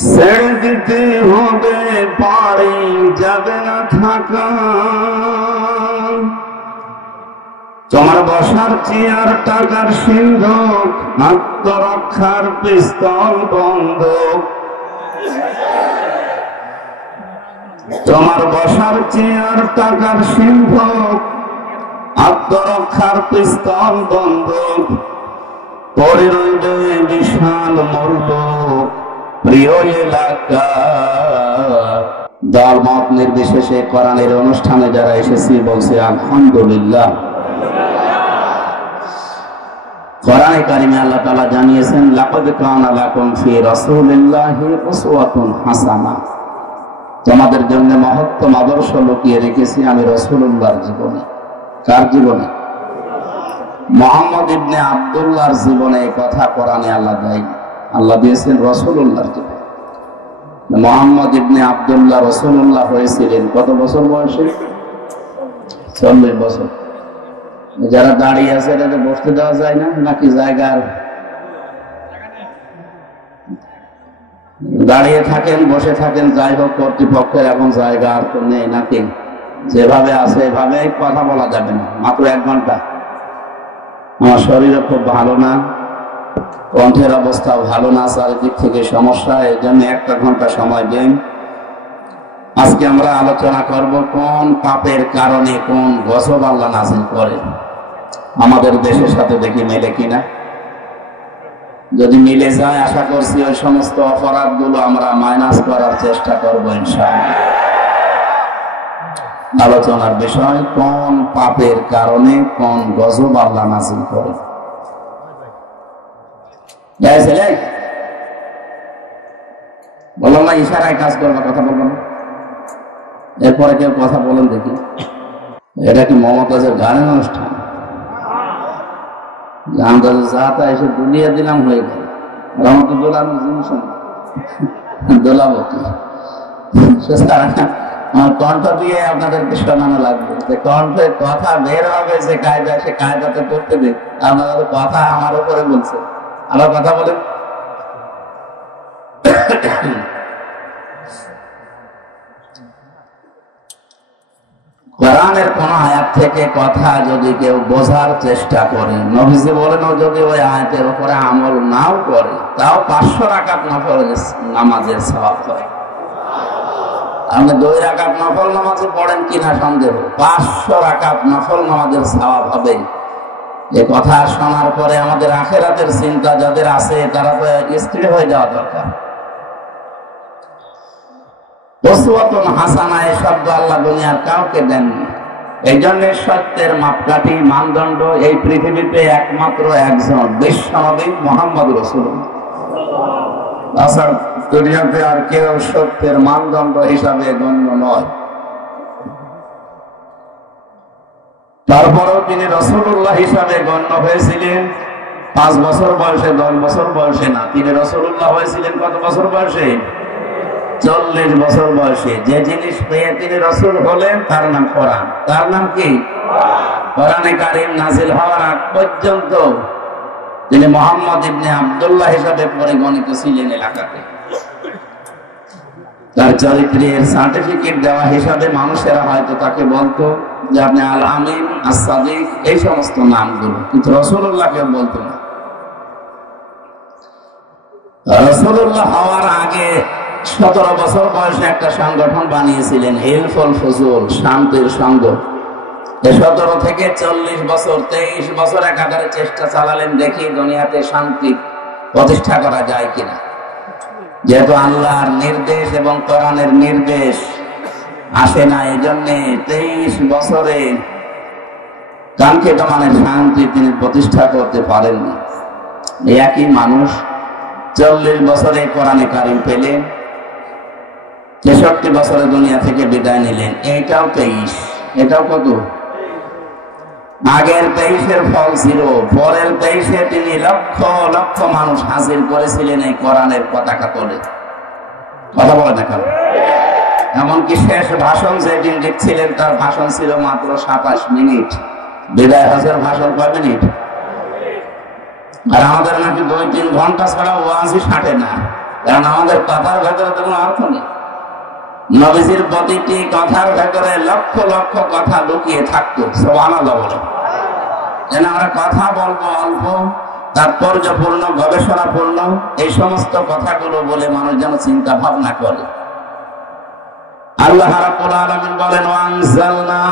ছেড়ে দিতে হবে পারে যাবে না থাকা। তোমার বসার চেয়ার টাকার সিন্ধুক, আত্মরক্ষার পিস্তল বন্দুক। তোমার বসার চেয়ার টাকার সিন্ধুক, আত্মরক্ষার পিস্তল বন্দুক। পড়ে রইবে বিশাল মূল্যক প্রিয় এলাকা। দল মত নির্বিশেষে কোরআনের অনুষ্ঠানে যারা এসেছি বলছে আলহামদুলিল্লাহ। কোরআনে কারিমে আল্লাহ তাআলা জানিয়েছেন, লাকাদ কানা লাকুম ফি রাসূলিল্লাহি উসওয়াতুন হাসানাহ। তোমাদের জন্য মহত্তম আদর্শ লুকিয়ে রেখেছি আমি রাসূলুল্লাহর জীবনে। কার জীবনে? মুহাম্মদ ইবনে আব্দুল্লাহর জীবনে। এই কথা কোরআনে আল্লাহ দেয়, আল্লাহ দিয়েছেন রাসূলুল্লাহর জীবনে। মুহাম্মদ ইবনে আব্দুল্লাহ রাসূলুল্লাহ হয়েছিলেন কত বছর বয়সে? 40 বছর। যারা দাঁড়িয়ে আছে এটাতে বসতে দেওয়া যায় না নাকি? জায়গার দাঁড়িয়ে থাকেন বসে থাকেন যাই হোক, কর্তৃপক্ষের এখন জায়গা আর তো নেই নাকি? যেভাবে আছে এভাবে কথা বলা যাবে না। মাত্র 1 ঘন্টা। আমার শরীরও খুব ভালো না, কণ্ঠের অবস্থা ভালো না, চারিদিক থেকে সমস্যা। এই জন্য 1 ঘন্টা সময় দেন। আজকে আমরা আলোচনা করব কোন পাপের কারণে কোন গজব আল্লাহ নাযিল করে। আমাদের দেশের সাথে দেখি মেলে কিনা। যদি মিলে যায় আশা করছি ওই সমস্ত অপরাধগুলো আমরা মাইনাস করার চেষ্টা করব ইনশাআল্লাহ। আলোচনার বিষয় কোন পাপের কারণে কোন গজব আল্লাহ নাযিল করে। বললাম না ইশারায় কাজ করবা, কথা বলবো না। এরপরে কেউ কথা বলেন দেখি। এটা কি মমতাজের গানের অনুষ্ঠান? যাতা এসে দুলিয়া দিলাম হয়ে গেল। রহমত দোলানোর জিনিস দোলাবো কি? আমার কণ্ঠ দিয়ে আপনাদেরকে শোনানো লাগবে যে কণ্ঠে কথা বের হবে যে কায়দা, সে কায়দাতে করতে দিন। আপনাদের কথা আমার উপরে বলছে। আবার কথা বলেন। কোরআনের কোন আয়াত থেকে কথা যদি কেউ বোঝার চেষ্টা করে, নবীজি বলেন যদি ওই আয়াতের উপরে আমল নাও করে তাও 500 রাকাত নফল নামাজের সওয়াব হয়। আপনি 2 রাকাত নফল নামাজে পড়েন কিনা সন্দেহ, 500 রাকাত নফল নামাজের সওয়াব হবে। এই কথা শোনার পরে আমাদের আখিরাতের চিন্তা যাদের আছে তারা তো স্থির হয়ে যাওয়া দরকার। উসওয়াতুন হাসানা এই শব্দ আল্লাহ দুনিয়ার কাউকে দেননি। এই জন্য সত্যের মাপকাঠি মানদণ্ড এই পৃথিবীতে একমাত্র একজন বিশ্বনবী মুহাম্মদ রাসূলুল্লাহ। তাছাড়া দুনিয়াতে আর কেউ সত্যের মানদণ্ড হিসাবে গণ্য নয়। তারপরেও তিনি রাসূলুল্লাহ হিসাবে গণ্য হয়েছিলেন 5 বছর বয়সে, 10 বছর বয়সে না। তিনি রাসূলুল্লাহ হয়েছিলেন কত বছর বয়সে? 40 বছর বয়সে। যে জিনিস পেয়ে তিনি রাসূল হলেন তার নাম কোরআন। তার নাম কি? কোরআনে কারীম নাযিল হওয়ার আগ পর্যন্ত তিনি মুহাম্মদ ইবনে আব্দুল্লাহ হিসাবে পরিগণিত ছিলেন এলাকাতে। তার চরিত্রের সার্টিফিকেট দেওয়া হিসাবে মানুষেরা হয়তো তাকে বলতো যে আপনি আল আমিন, আস-সাদিক, এই সমস্ত নামগুলো, কিন্তু রাসূলুল্লাহকে বলতো না। রাসূলুল্লাহ হওয়ার আগে 17 বছর বয়সে একটা সংগঠন বানিয়েছিলেন হিলফুল ফুজুল, শান্তির সংঘ। 17 থেকে 40 বছর 23 বছর একাধারে চেষ্টা চালালেন দেখি দুনিয়াতে শান্তি প্রতিষ্ঠা করা যায় কিনা। যেহেতু আল্লাহর নির্দেশ এবং কোরআনের নির্দেশ আসে না, এই জন্য 23 বছরে কাঙ্ক্ষিত মানের শান্তি তিনি প্রতিষ্ঠা করতে পারেননি। একই মানুষ 40 বছরে কোরআনে কারীম পেলেন, 63 বছরে দুনিয়া থেকে বিদায় নিলেন। এটাও 23, এটাও কত? আগের 23-এর ফল 0, পরের 23-এ তিনি লক্ষ লক্ষ মানুষ হাজির করেছিলেন এই কোরআনের পতাকা তোলে। কথা বলে না কেন? এমনকি শেষ ভাষণ যেদিন দিচ্ছিলেন তার ভাষণ ছিল মাত্র 27 মিনিট। বিদায় হজের ভাষণ কয় মিনিট? আর আমাদের নাকি 2-3 ঘন্টা ছাড়া ওয়াজই ছাঁটে না। কারণ আমাদের কথার ভেতরে তো কোনো অর্থ নেই। নবীজির প্রতিটি কথার ভেতরে লক্ষ লক্ষ কথা লুকিয়ে থাকতো। সুবহানাল্লাহ বলে। যেন আমরা কথা বলবো অল্প, তাৎপর্যপূর্ণ, গবেষণাপূর্ণ, এই সমস্ত কথাগুলো বলে মানুষ যেন চিন্তা ভাবনা করে। আল্লাহ রাব্বুল আলামিন বলেন, ওয়ানজালনা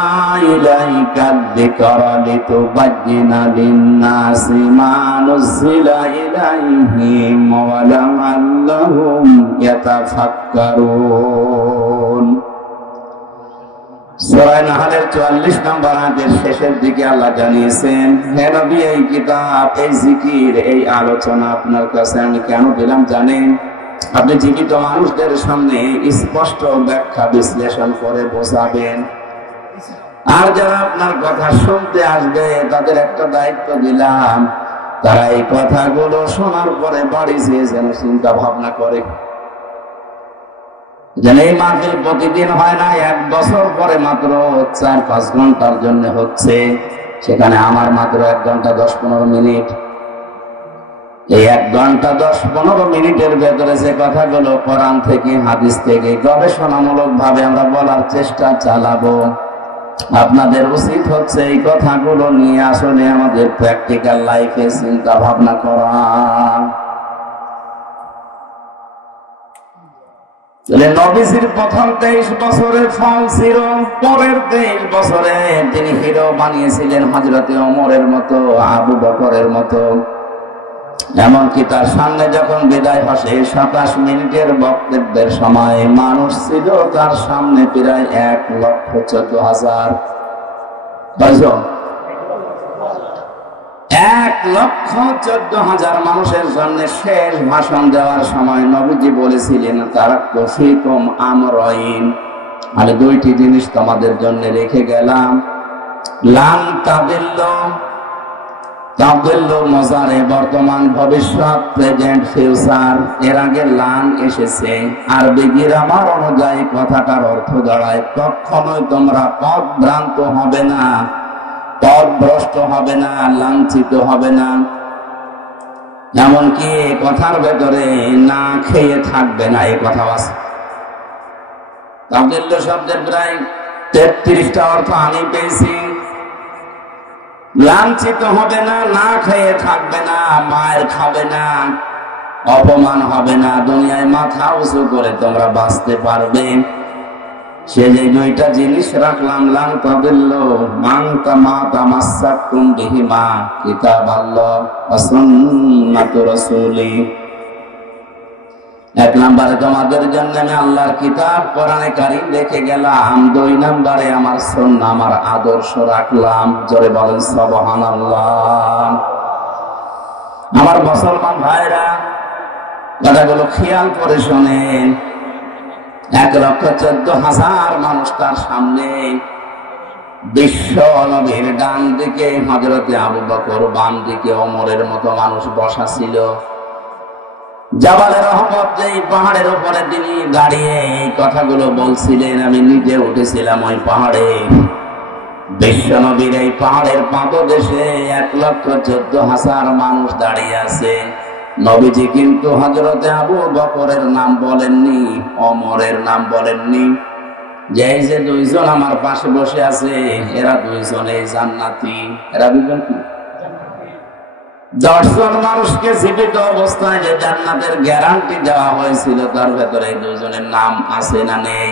ইলাইকা যিকরা লিতুবায়্যিনা লিন-নাসি মা নুযিলা ইলাইহিম ওয়া লা'আল্লাহুম ইয়াতাফাক্কারুন। সূরা নাহলের 44 নম্বর আয়াতের শেষের দিকে আল্লাহ জানিয়েছেন, হে নবী, এই কিতাব, এই জিকির, এই আলোচনা আপনার কাছে আমি কেন দিলাম জানেন? আপনি জীবিত মানুষদের সামনে স্পষ্ট ব্যাখ্যা বিশ্লেষণ করে বোঝাবেন। আর যারা আপনার কথা শুনতে আসবে তাদের একটা দায়িত্ব দিলাম, তারা এই কথাগুলো শোনার পরে বাড়ি যেয়ে যেন চিন্তা ভাবনা করে। যেন এই মাহফিল প্রতিদিন হয় না, 1 বছর পরে মাত্র 4-5 ঘন্টার জন্য হচ্ছে, সেখানে আমার মাত্র 1 ঘন্টা 10-15 মিনিট। এই 1 ঘন্টা 10-15 মিনিটের ভেতরে যে কথাগুলো কোরআন থেকে, হাদিস থেকে গবেষণামূলক ভাবে আমরা বলার চেষ্টা চালাবো, আপনাদের উচিত হচ্ছে এই কথাগুলো নিয়ে আসলে আমাদের প্র্যাকটিক্যাল লাইফে চিন্তা ভাবনা করা। নবীজির প্রথম 23 বছরের ফল ছিল, পরের 23 বছরে তিনি হিরো বানিয়েছিলেন হযরতে ওমরের মতো, আবু বকরের মতো। এমনকি তার সামনে যখন বিদায় হসে 27 মিনিটের বক্তব্যের সময় মানুষ ছিল তার সামনে প্রায় 1,14,000। 1,14,000 মানুষের জন্য শেষ ভাষণ দেওয়ার সময় নবীজি বলেছিলেন, তারাক্তু ফীকুম আমরাইন, আমি 2টি জিনিস তোমাদের জন্য রেখে গেলাম। লান তাদিল্লু, তাদিল্লু মজারে বর্তমান, ভবিষ্যৎ, প্রেজেন্ট, ফিউচার। এর আগে লান এসেছে, আরবি গ্রামার অনুযায়ী কথাটার অর্থ দাঁড়ায় কখনোই তোমরা পথভ্রান্ত হবে না, পথভ্রষ্ট হবে না, লাঞ্ছিত হবে না। এমনকি কথার ভেতরে না খেয়ে থাকবে না, এই কথা আছে। তাদিল্লু শব্দের প্রায় 33টা অর্থ আমি পেয়েছি। লাঞ্ছিত হবে না, না খেয়ে থাকবে না, মায়ের খাবে না, অপমান হবে না, দুনিয়ায় মাথা উঁচু করে তোমরা বাঁচতে পারবে। সে যে 2টা জিনিস রাখলাম, লান তাদিল্লু মান তামাসসাকতুম বিহিমা কিতাবাল্লাহ ওয়া সুন্নাতু রাসূলি। 1 নম্বরে তোমাদের জন্য আমি আল্লাহর কিতাব কোরআনে কারীম রেখে গেলাম, 2 নম্বরে আমার সুন্নাহ, আমার আদর্শ রাখলাম। জোরে বলেন সুবহানাল্লাহ। আমার মুসলমান ভাইরা, কথাগুলো খেয়াল করে শোনেন। 1,14,000 মানুষ তার সামনে। বিশ্ব নবীর ডান দিকে হযরতে আবু বকর, বাম দিকে ওমরের মতো মানুষ বসা ছিল। জাবালে রহমত, যেই পাহাড়ের উপরে তিনি দাঁড়িয়ে এই কথাগুলো বলছিলেন, আমি নিজে উঠেছিলাম ওই পাহাড়ে। বিশ্ব নবীর এই পাহাড়ের পাদদেশে 1,14,000 মানুষ দাঁড়িয়ে আছে। নবীজি কিন্তু হযরতে আবু বকরের নাম বলেননি, ওমরের নাম বলেননি। যে 2জন আমার পাশে বসে আছে, এরা 2জনে জান্নাতি। এরা 2জন কি? 10 জন মানুষকে জীবিত অবস্থায় যে জান্নাতের গ্যারান্টি দেওয়া হয়েছিল, তার ভেতরে 2জনের নাম আছে না নেই?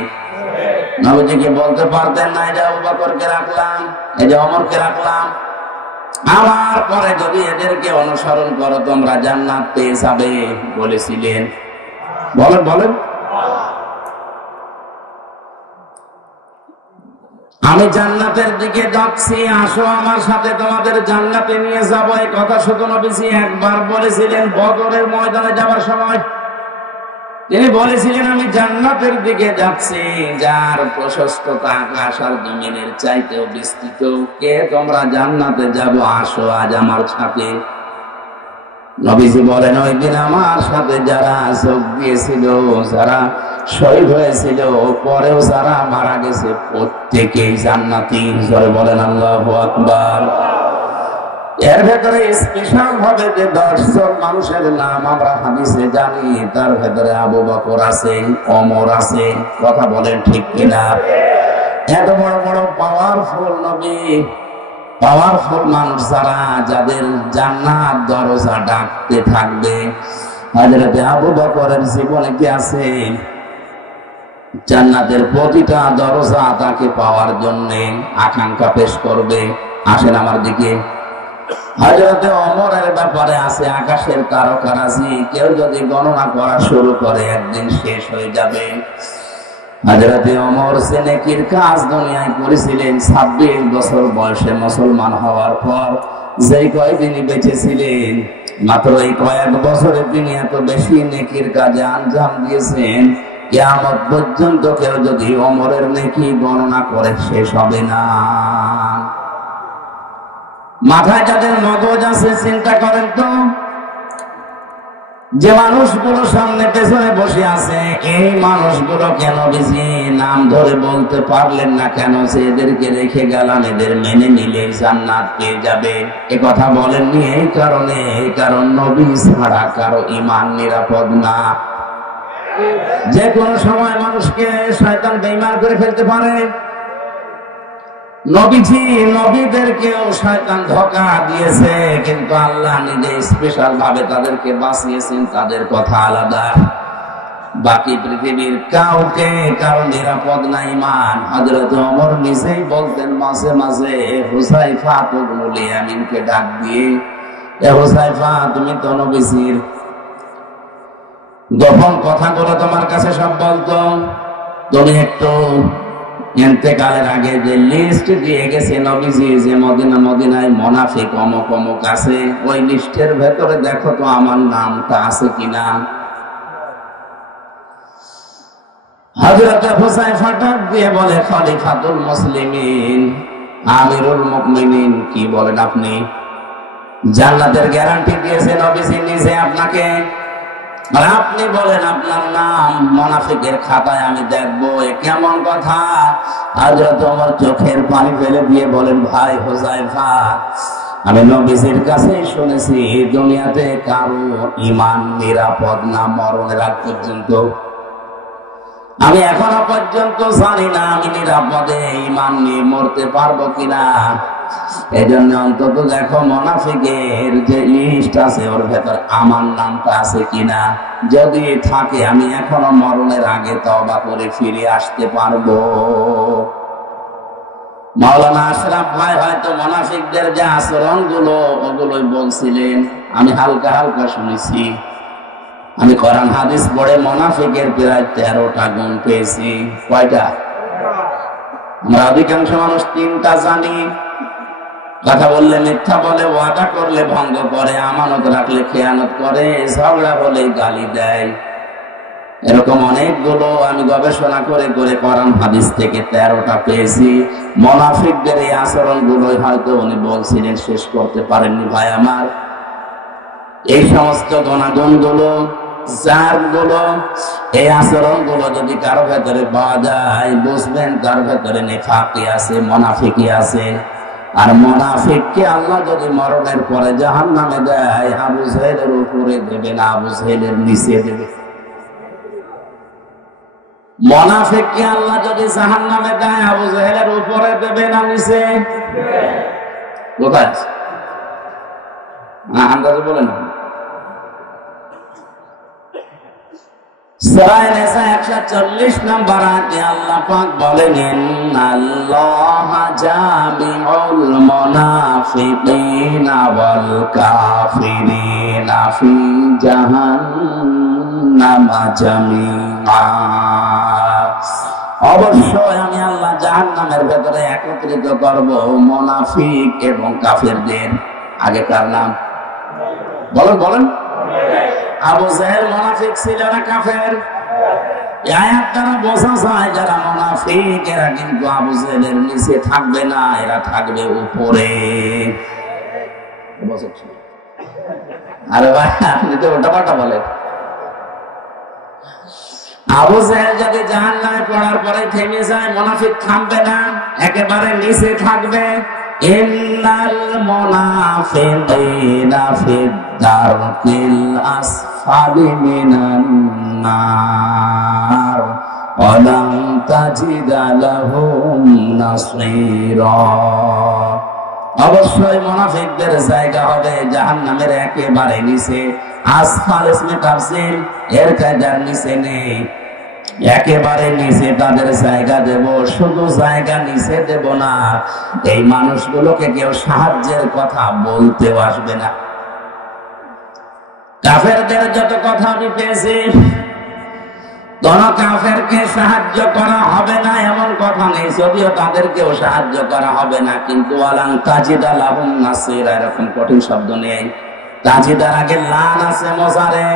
নবীজিকে বলতে পারতেন না, এই যে আবু বকরকে রাখলাম, এই যে ওমরকে রাখলাম, আমার পরে যদি এদেরকে অনুসরণ করো তোমরা জান্নাত পেয়ে যাবে, বলেছিলেন? বলেন বলেন। আমি জান্নাতের দিকে যাচ্ছি, আসো আমার সাথে, তোমাদের জান্নাতে নিয়ে যাবো। এই কথা শুধু নবীজি একবার বলেছিলেন বদরের ময়দানে যাওয়ার সময়। তিনি বলেছিলেন, আমি জান্নাতের দিকে যাচ্ছি, যার প্রশস্ততা আকাশ আর জমিনের চাইতেও বিস্তৃত। কে তোমরা জান্নাতে যাবো, আসো আজ আমার সাথে। নবীজি বলেন, ওই দিন আমার সাথে যারা যোগ দিয়েছিল, যারা শহীদ হয়েছিল, পরেও যারা মারা গেছে, প্রত্যেকেই জান্নাতি। জোরে বলেন আল্লাহু আকবার। এর ভেতরে স্পেশাল ভাবে যে 10 জন মানুষের নাম আমরা হাদিসে জানি, তার ভেতরে আবু বকর আছে, ওমর আছে। কথা বলেন ঠিক কিনা? এত বড় বড় পাওয়ারফুল নবী, পাওয়ারফুল মানুষ যারা, যাদের জান্নাত দরজা ডাকতে থাকবে, হযরত আবু বকরের জীবনে কি আছে? জান্নাতের প্রতিটা দরজা তাকে পাওয়ার জন্য আকাঙ্ক্ষা পেশ করবে। আসেন আমার দিকে। হযরত ওমরের ব্যাপারে আছে আকাশের তারকারাজি, কেউ যদি গণনা করা শুরু করে একদিন শেষ হয়ে যাবে। হযরত ওমর নেকির কাজ দুনিয়ায় করেছিলেন 26 বছর বয়সে মুসলমান হওয়ার পর। যেই কয়দিনই বেঁচে ছিলেন, মাত্র এই কয়েক বছরে তিনি এত বেশি নেকির কাজে আঞ্জাম দিয়েছেন, কিয়ামত পর্যন্ত কেউ যদি ওমরের নেকি গণনা করে শেষ হবে না। মাথায় যাদের মগজ আছে চিন্তা করেন তো, যে মানুষগুলো সামনে পেছনে বসে আছে, এই মানুষগুলো কেন বেশি নাম ধরে বলতে পারলেন না কেন? যে এদেরকে রেখে গেলাম, এদের মেনে নিলে জান্নাত পেয়ে যাবে। এ কথা বলেননি এই কারণে, এই কারণ নবী ছাড়া কারো ঈমান নিরাপদ না। যে কোনো সময় মানুষকে শয়তান বেঈমান করে ফেলতে পারে। নবীজি নবীদেরকেও শয়তান ধোঁকা দিয়েছে, কিন্তু আল্লাহ নিজে স্পেশাল ভাবে তাদেরকে বাঁচিয়েছেন। তাদের কথা আলাদা। বাকি পৃথিবীর কাউকে কারো নিরাপদ না ঈমান। হযরত ওমর নিজেই বলতেন মাঝে মাঝে হুযায়ফা ইবনুল ইয়ামিনকে ডাক দিয়ে, এ হুযায়ফা, তুমি তো নবীজির গোপন কথাগুলো তোমার কাছে সব বলতো, তুমি একটু ইন্তেকালের আগে যে লিস্ট দিয়ে গেছে নবীজি, যে মদিনায় মুনাফিক অমুক অমুক আছে, ওই লিস্টের ভেতরে দেখো তো আমার নামটা আছে কিনা। হযরত হুযায়ফা ডাক দিয়ে বলে, খলিফাতুল মুসলিমিন, আমিরুল মুমিনিন, কি বলেন আপনি? জান্নাতের গ্যারান্টি দিয়েছে নবীজি নিজে আপনাকে, আর আপনি বলেন আপনার নাম মুনাফিকের খাতায় আমি দেখবো? এ কেমন কথা? হযরত ওমর চোখের পানি ফেলে দিয়ে বলেন, ভাই হুযায়ফা, আমি নবীজির কাছে শুনেছি দুনিয়াতে কারো ঈমান নিরাপদ না মরণের আগ পর্যন্ত। আমি এখনো পর্যন্ত জানি না আমি নিরাপদে ঈমান নিয়ে মরতে পারবো কিনা। এজন্য অন্তত দেখো মুনাফিকের যে লিস্ট আছে ওর ভেতর আমার নামটা আছে কিনা। যদি থাকে আমি এখনো মরণের আগে তওবা করে ফিরে আসতে পারবো। মাওলানা আশরাফ ভাই হয়তো মুনাফিকদের যে আচরণ গুলো ওগুলোই বলছিলেন, আমি হালকা হালকা শুনেছি। আমি কোরআন হাদিস পড়ে মুনাফিকের প্রায় 13টা গুণ পেয়েছি। কয়টা? আমরা অধিকাংশ মানুষ 3টা জানি। কথা বললে মিথ্যা বলে, ওয়াদা করলে ভঙ্গ করে, আমানত রাখলে খেয়ানত করে, ঝগড়া হলে গালি দেয়। এরকম অনেকগুলো আমি গবেষণা করে করে কোরআন হাদিস থেকে 13টা পেয়েছি। মুনাফিকদের এই আচরণ গুলোই হয়তো উনি বলছিলেন, শেষ করতে পারেননি। ভাই আমার, এই সমস্ত গুণাগুণ গুলো, জাত গুলো, এই আচরণ গুলো যদি কারো ভেতরে পাওয়া যায়, বুঝবেন তার ভেতরে নিফাকি আছে, মুনাফিকি আছে। আর মুনাফিককে আল্লাহ যদি মরণের পরে জাহান্নামে দেয়, আবু জাহেলের উপরে দেবে না, আবু জাহেলের নিচে দেবে। মুনাফিককে আল্লাহ যদি জাহান্নামে দেয়, আবু জাহেলের উপরে দেবে না নিচে? কোথায়? আন্দাজে বলেন। সূরা নিসা 140 নম্বর আয়াতে আল্লাহ পাক বলেন, ইন্নাল্লাহ জামিউল মুনাফিকিনা ওয়াল কাফিরিনা ফি জাহান্নাম জামিআ। অবশ্যই আমি আল্লাহ জাহান্নামের ভেতরে একত্রিত করব মুনাফিক এবং কাফেরদের। আগে কার নাম বলেন বলেন? আবু জাহেল মুনাফিক ছিল না কাফের? এই আয়াত দ্বারা বোঝা যায় যারা মুনাফিক এরা কিন্তু আবু জাহেলের নিচে থাকবে না, এরা থাকবে উপরে। আরে ভাই, আপনি তো ওটা পাল্টা বলেন। আবু জাহেল যদি জাহান্নামে পড়ার পরে থেমে যায়, মুনাফিক থামবে না, একেবারে নিচে থাকবে। ইন্নাল মুনাফিকিনা ফিদ দারকিল আসফালি মিনান নার ওয়া লান তাজিদা লাহুম নাসীরা। অবশ্যই মুনাফিকদের জায়গা হবে জাহান্নামের একেবারে নিচে। আসফাল ইসমে তাফসীর, এর কায়দার নিচে নেই, একেবারে নিচে তাদের জায়গা দেব। শুধু জায়গা নিচে দেব না, এই মানুষগুলোকে কেউ সাহায্যের কথা বলতেও আসবে না। কাফেরদের যত কথা আমি পেয়েছি, কোন কাফেরকে সাহায্য করা হবে না এমন কথা নেই, যদিও তাদেরকেও সাহায্য করা হবে না, কিন্তু ওয়ালান তাজিদা লাহুম নাসীরা এরকম কঠিন শব্দ নেই। তাজিদার আগে লান আছে মজারে,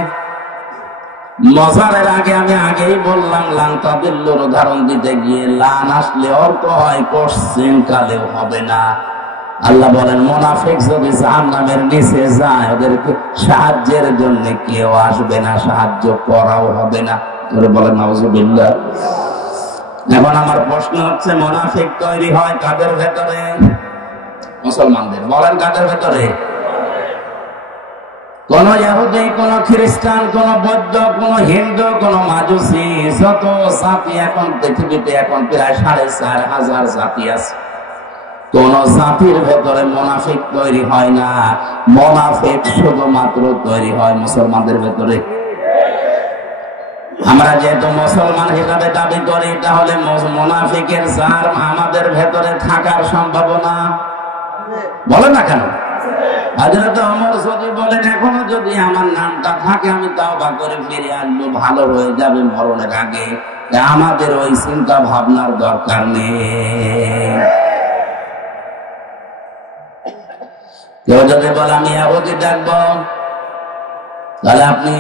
মজারের আগে আমি আগেই বললাম লান তাদিল্লুর উদাহরণ দিতে গিয়ে লান আসলে অর্থ হয় কোশ্চিন কালেও হবে না। আল্লাহ বলেন মুনাফিক যদি জাহান্নামের নিচে যায় ওদেরকে সাহায্যের জন্য কেউ আসবে না, সাহায্য করাও হবে না। বলেন নাউযুবিল্লাহ। এখন আমার প্রশ্ন হচ্ছে মুনাফিক তৈরি হয় কাদের ভেতরে? মুসলমানদের। বলেন কাদের ভেতরে? কোন ইহুদি, কোন খ্রিস্টান, কোন বৌদ্ধ, কোন হিন্দু, কোন মাজুসি, যত জাতি এখন পৃথিবীতে এখন প্রায় ৪৫০০ জাতি আছে, কোন জাতির ভেতরে মুনাফিক তৈরি হয় না। মুনাফিক শুধুমাত্র তৈরি হয় মুসলমানদের ভেতরে। আমরা যেহেতু মুসলমান হিসাবে দাবি করি, তাহলে মুনাফিকের জার আমাদের ভেতরে থাকার সম্ভাবনা বলে না কেন? হযরত ওমর যদি বলেন এখনো যদি আমার নামটা থাকে আমি তাওবা করে ফিরে আসবো, ভালো হয়ে যাবে মরণের আগে, আমাদের ওই চিন্তা ভাবনার দরকার নেই। কেউ যদি বলে আমি ইহুদি দেখবো, তাহলে আপনি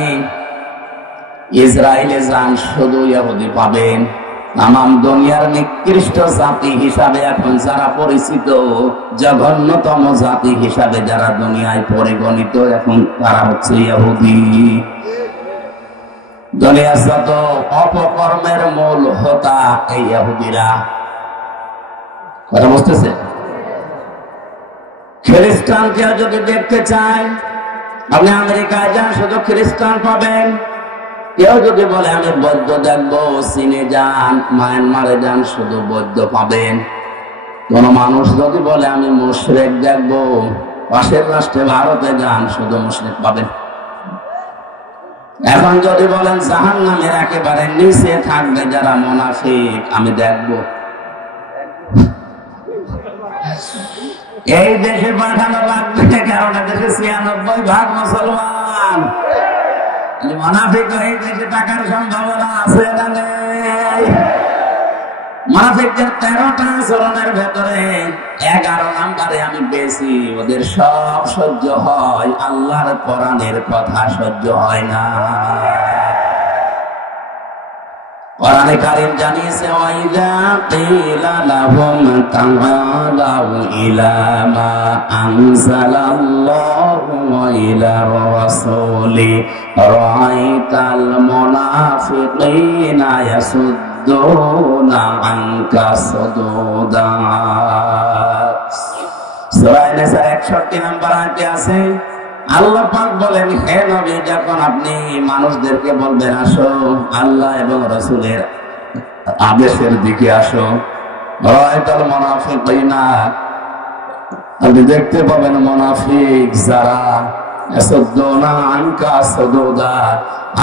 ইসরায়েলে যান, শুধু ইহুদি পাবেন। তামাম দুনিয়ার নিকৃষ্ট জাতি হিসাবে এখন যারা পরিচিত, জঘন্যতম জাতি হিসাবে যারা দুনিয়ায় পরিগণিত, এখন তারা হচ্ছে ইহুদি। দুনিয়ার যত অপকর্মের মূল হোতা এই ইহুদিরা। কথা বুঝতেছে? খ্রিস্টানকে যদি দেখতে চান, আপনি আমেরিকায় যান, শুধু খ্রিস্টান পাবেন। কেউ যদি বলে আমি বৌদ্ধ দেখবো, চীনে যান, মায়ানমারে যান, শুধু বৌদ্ধ পাবেন। কোন মানুষ যদি বলে আমি মুশরিক দেখবো, পাশের রাষ্ট্রে ভারতে যান, শুধু মুশরিক পাবেন। এখন যদি বলেন জাহান্নামের একেবারে নিচে থাকবে যারা মুনাফিক, আমি দেখবো, এই দেশে পাঠানো লাগবে, কারণ দেশে ৯৬% মুসলমান। মুনাফিক এই দেশে টাকার সম্ভাবনা আছে না নেই? মুনাফিকদের ১৩টা আচরণের ভেতরে ১১ নম্বরে আমি পেয়েছি, ওদের সব সহ্য হয়, আল্লাহর কোরআনের কথা সহ্য হয় না। কোরআনে কারীম জানিয়েছে ওয়াইদা কিলা লাহুম তাআলাউ ইলা মা আনজালাল্লাহু ওয়া ইলার রাসূলি রাআইতাল মুনাফিকিনা ইয়াসুদ্দুনা আনকা সুদুদা। সূরা নিসার ৬১ নম্বর আয়াতে আছে, আল্লাহ পাক বলেন হে নবী, যখন আপনি মানুষদেরকে বলবেন আসো আল্লাহ এবং রাসূলের আদেশের দিকে আসো, রাআইতাল মুনাফিকিনা, আপনি দেখতে পাবেন মুনাফিক যারা ইয়াসুদ্দুনা আনকা সুদুদা,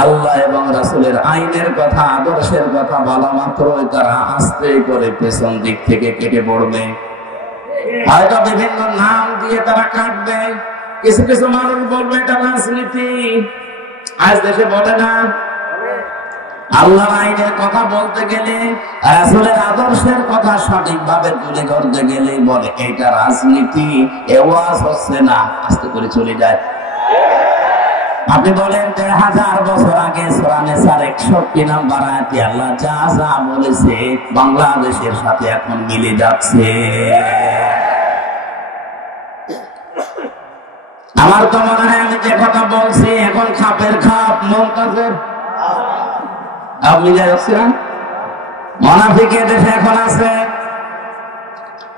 আল্লাহ এবং রাসূলের আইনের কথা, আদর্শের কথা বলা মাত্রই তারা আস্তে করে পেছন দিক থেকে কেটে পড়বে। হয়তো বিভিন্ন নাম দিয়ে তারা কাটবে। কিছু কিছু মানুষ বলবে এটা রাজনীতি, আজ দেশে বলে না। আল্লাহর আইনের কথা বলতে গেলে, রাসূলের আদর্শের কথা সঠিকভাবে তুলে ধরতে গেলে বলে এটা রাজনীতি, এ ওয়াজ হচ্ছে না, আস্তে করে চলে যায়। আপনি বলেন ১০০০ বছর আগে সূরা নিসার ৬১ নম্বর আয়াতে আল্লাহ যা যা বলেছে বাংলাদেশের সাথে এখন মিলে যাচ্ছে। আমার তো মনে হয় আমি যে কথা বলছি এখন খাপের খাপ মুনতাজের আপনি যাচ্ছেন। মুনাফিকের দেশে এখন আছে,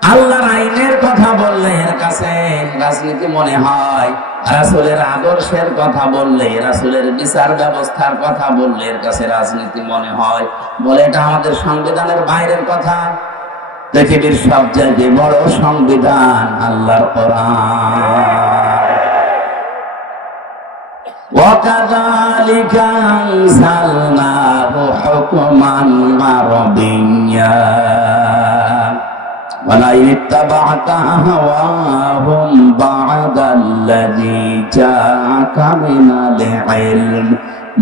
আল্লাহর আইনের কথা বললে এর কাছে রাজনীতি মনে হয়, রাসূলের আদর্শের কথা বললে, রাসূলের বিচার ব্যবস্থার কথা বললে এর কাছে রাজনীতি মনে হয়। বলে এটা আমাদের সংবিধানের বাইরের কথা। পৃথিবীর সবচেয়ে বড় সংবিধান আল্লাহর কোরআন। وَكَذَلِكَ أَنزَلْنَاهُ حُكْمًا عَرَبِيًّا وَلَئِنِ اتَّبَعْتَ أَهْوَاءَهُمْ بَعْدَ الَّذِي جَاءَكَ مِنَ الْعِلْمِ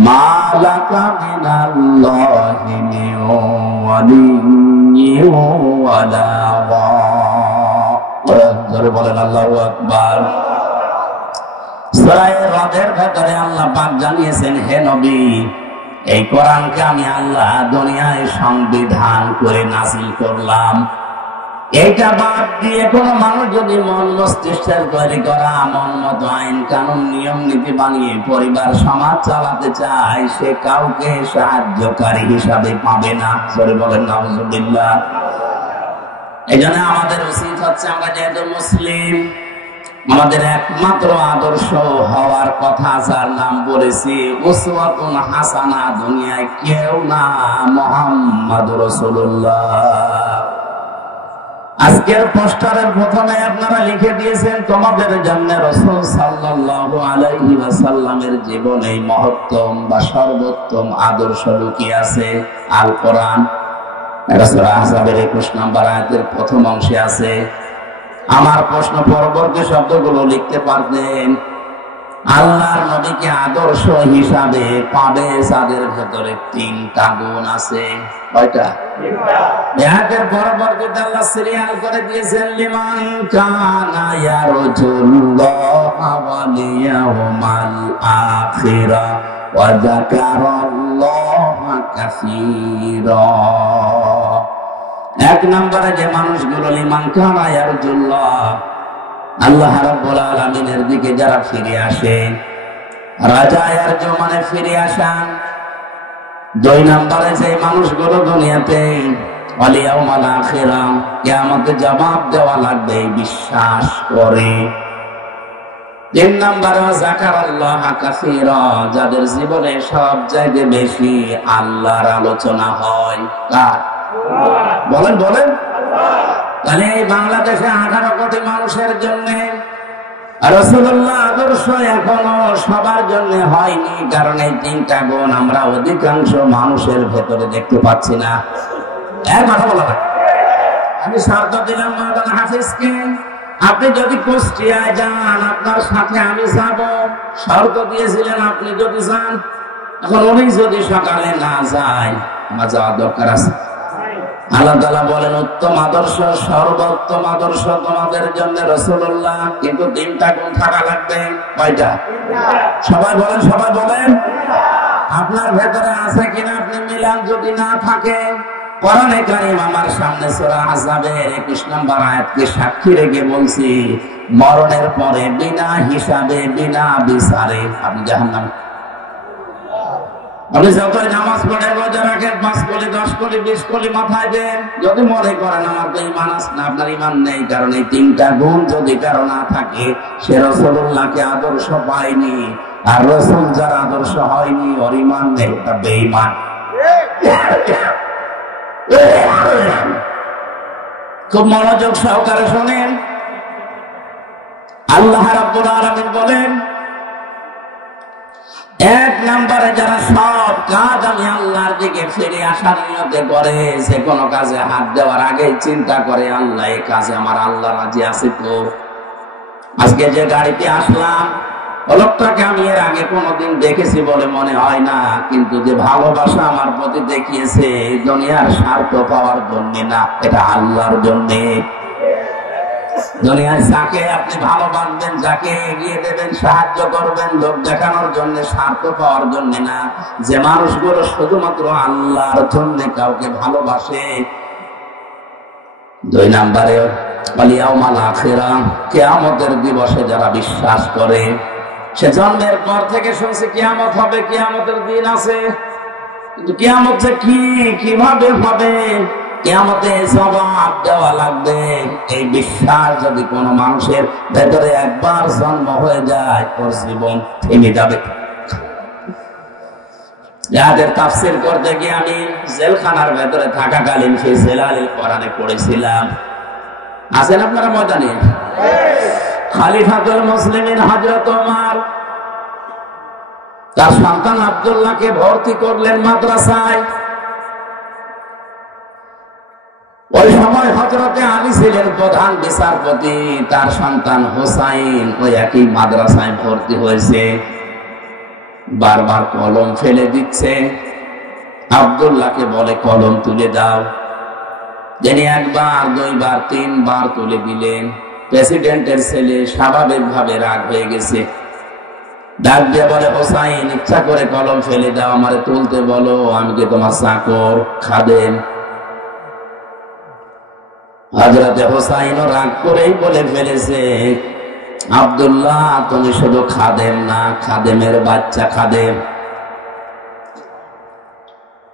مَا لَكَ مِنَ اللَّهِ مِنْ وَلِيٍّ وَلَا ظَهِيرٍ। জোরে বলেন আল্লাহু আকবার। সূরা রাদের ভেতরে আল্লাহ পাক জানিয়েছেন, হে নবী, এই কোরআনকে আমি আল্লাহ দুনিয়ায় সংবিধান করে নাযিল করলাম। এটা বাদ দিয়ে কোন মানুষ যদি মন মস্তিষ্কের তৈরি করা মন মতো আইন কানুন নিয়ম নীতি বানিয়ে পরিবার সমাজ চালাতে চায়, সে কাউকে সাহায্যকারী হিসাবে পাবে না। জোরে বলেন নাউজুবিল্লাহ। এই জন্য আমাদের উচিত হচ্ছে, আমরা যেহেতু মুসলিম, আমাদের একমাত্র আদর্শ হওয়ার কথা যার নাম বলেছি উসওয়াতুন হাসানা, দুনিয়ায় কেউ না, মুহাম্মাদুর রাসূলুল্লাহ। আজকের পোস্টারের প্রথমে আপনারা লিখে দিয়েছেন, তোমাদের জন্য রাসূল সাল্লাল্লাহু আলাইহি ওয়াসাল্লামের জীবনে মহত্তম বা সর্বোত্তম আদর্শ লুকিয়ে আছে আল কোরআন। এটা সূরা আহজাবের 21 নম্বর আয়াতের প্রথম অংশে আছে। আমার প্রশ্ন, পরবর্তী শব্দগুলো লিখতে পারতেন। আল্লাহর নবীকে আদর্শ হিসাবে পাবে যাদের ভেতরে 3টা গুণ আছে। কয়টা? এর পরবর্তীতে আল্লাহ সিরিয়াল করে দিয়েছেন, লিমান কানা ইয়ারজুল্লাহ ওয়াল ইয়াউমাল আখিরা ওয়া যাকারাল্লাহা কাসীরা। এক নম্বরে যে মানুষগুলো লিমান কানা ইয়ারজুল্লাহ, আল্লাহ রাব্বুল আলামিনের দিকে যারা ফিরে আসে, রাজা ইয়ারজু মানে ফিরে আসা। 2 নম্বরে যে মানুষগুলো দুনিয়াতে ওয়াল ইয়াউমাল আখিরা, কিয়ামতে জবাব দেওয়া লাগবে, বিশ্বাস করে। 3 নম্বরে যাকারাল্লাহা কাসীরা, যাদের জীবনে সব জায়গায় বেশি আল্লাহর আলোচনা হয়। কার? বলেন বলেন। তাহলে এই বাংলাদেশে 18 কোটি মানুষের জন্য রাসূলুল্লাহ আদর্শ এখনো সবার জন্য হয়নি, কারণ এই 3টা গুণ আমরা অধিকাংশ মানুষের ভেতরে দেখতে পাচ্ছি না। কথা বলা হয়। আমি শর্ত দিলাম মাওলানা হাফিজকে, আপনি যদি কুষ্টিয়ায় যান আপনার সাথে আমি যাব। শর্ত দিয়েছিলেন আপনি যদি যান। এখন উনি যদি সকালে না যায়, আমার যাওয়ার দরকার আছে। আল্লাহ তাআলা বলেন, উত্তম আদর্শ, সর্বোত্তম আদর্শ তোমাদের জন্য রাসূলুল্লাহ, কিন্তু 3টা গুণ থাকা লাগবে। কয়টা? সবাই বলেন, সবাই বলেন। আপনার ভেতরে আছে কিনা আপনি মিলান। যদি না থাকে, কোরআনে কারীম আমার সামনে সূরা আহজাবের 21 নম্বর আয়াতকে সাক্ষী রেখে বলছি, মরণের পরে বিনা হিসাবে বিনা বিচারে আপনি জাহান্নামে। আপনি যতই নামাজ পড়ে, রোজা রাখেন, 5 কোটি 10 কোটি 20 কোটি মাথায় দেন, যদি মনে করেন আমার তো ঈমান আছে না, আপনার ঈমান নেই। কারণ এই 3টা গুণ যদি কারো না থাকে, সে রাসূলুল্লাহকে আদর্শ পায়নি। আর রাসূল যার আদর্শ হয়নি, ওর ঈমান নেই, ওটা বেঈমান। খুব মনোযোগ সহকারে শুনেন। আল্লাহ রাব্বুল আলামিন বলেন, 1 নম্বরে যারা সব কাজ আমি আল্লাহর দিকে ফিরে আসার নিয়তে করে, যে কোনো কাজে হাত দেওয়ার আগে চিন্তা করে, আল্লাহ এই কাজে আমার আল্লাহ রাজি আছে তো। আজকে যে গাড়িতে আসলাম, লোকটাকে আমি এর আগে কোনোদিন দেখেছি বলে মনে হয় না, কিন্তু যে ভালোবাসা আমার প্রতি দেখিয়েছে, দুনিয়ার স্বার্থ পাওয়ার জন্য না, এটা আল্লাহর জন্য। দুনিয়ায় যাকে আপনি ভালোবাসবেন, যাকে এগিয়ে দেবেন, সাহায্য করবেন, লোক দেখানোর জন্য, স্বার্থ পাওয়ার জন্য না। যে মানুষগুলো শুধুমাত্র আল্লাহর জন্য কাউকে ভালোবাসে। 2 নম্বরে ওয়াল ইয়াউমাল আখিরা, কিয়ামতের দিবসে যারা বিশ্বাস করে। সে জন্মের পর থেকে শুনছে কিয়ামত হবে, কিয়ামতের দিন আছে, কিন্তু কিয়ামত যে কি, কিভাবে হবে, কিয়ামতে জবাব দেওয়া লাগবে। এই বিশ্বাস যদি কোনো মানুষের ভেতরে একবার জন্ম হয়ে যায়, ওর জীবন থেমে যাবে। যাদের তাফসীর করতে গিয়ে আমি জেলখানার ভেতরে থাকাকালীন সেই জেলালিল কোরআনে পড়েছিলাম। আছেন আপনারা ময়দানে? খলিফাতুল মুসলিমিন হযরত ওমর তার সন্তান আব্দুল্লাহকে ভর্তি করলেন মাদ্রাসায়। ওই সময় হযরতে আলী ছিলেন প্রধান বিচারপতি, তার সন্তান হোসাইন ওই একই মাদ্রাসায় ভর্তি হয়েছে। বারবার কলম ফেলে দিচ্ছে। আব্দুল্লাহকে বলে কলম তুলে দাও। যিনি একবার, দুইবার, তিনবার তুলে দিলেন। প্রেসিডেন্টের ছেলে স্বাভাবিকভাবে রাগ হয়ে গেছে। ডাক দিয়ে বলে, হোসাইন, ইচ্ছা করে কলম ফেলে দাও, আমারে তুলতে বলো, আমি কি তোমার চাকর, খাদেম? হযরতে হোসাইনও রাগ করেই বলে ফেলেছে, আব্দুল্লাহ, তুমি শুধু খাদেম না, খাদেমের বাচ্চা খাদেম।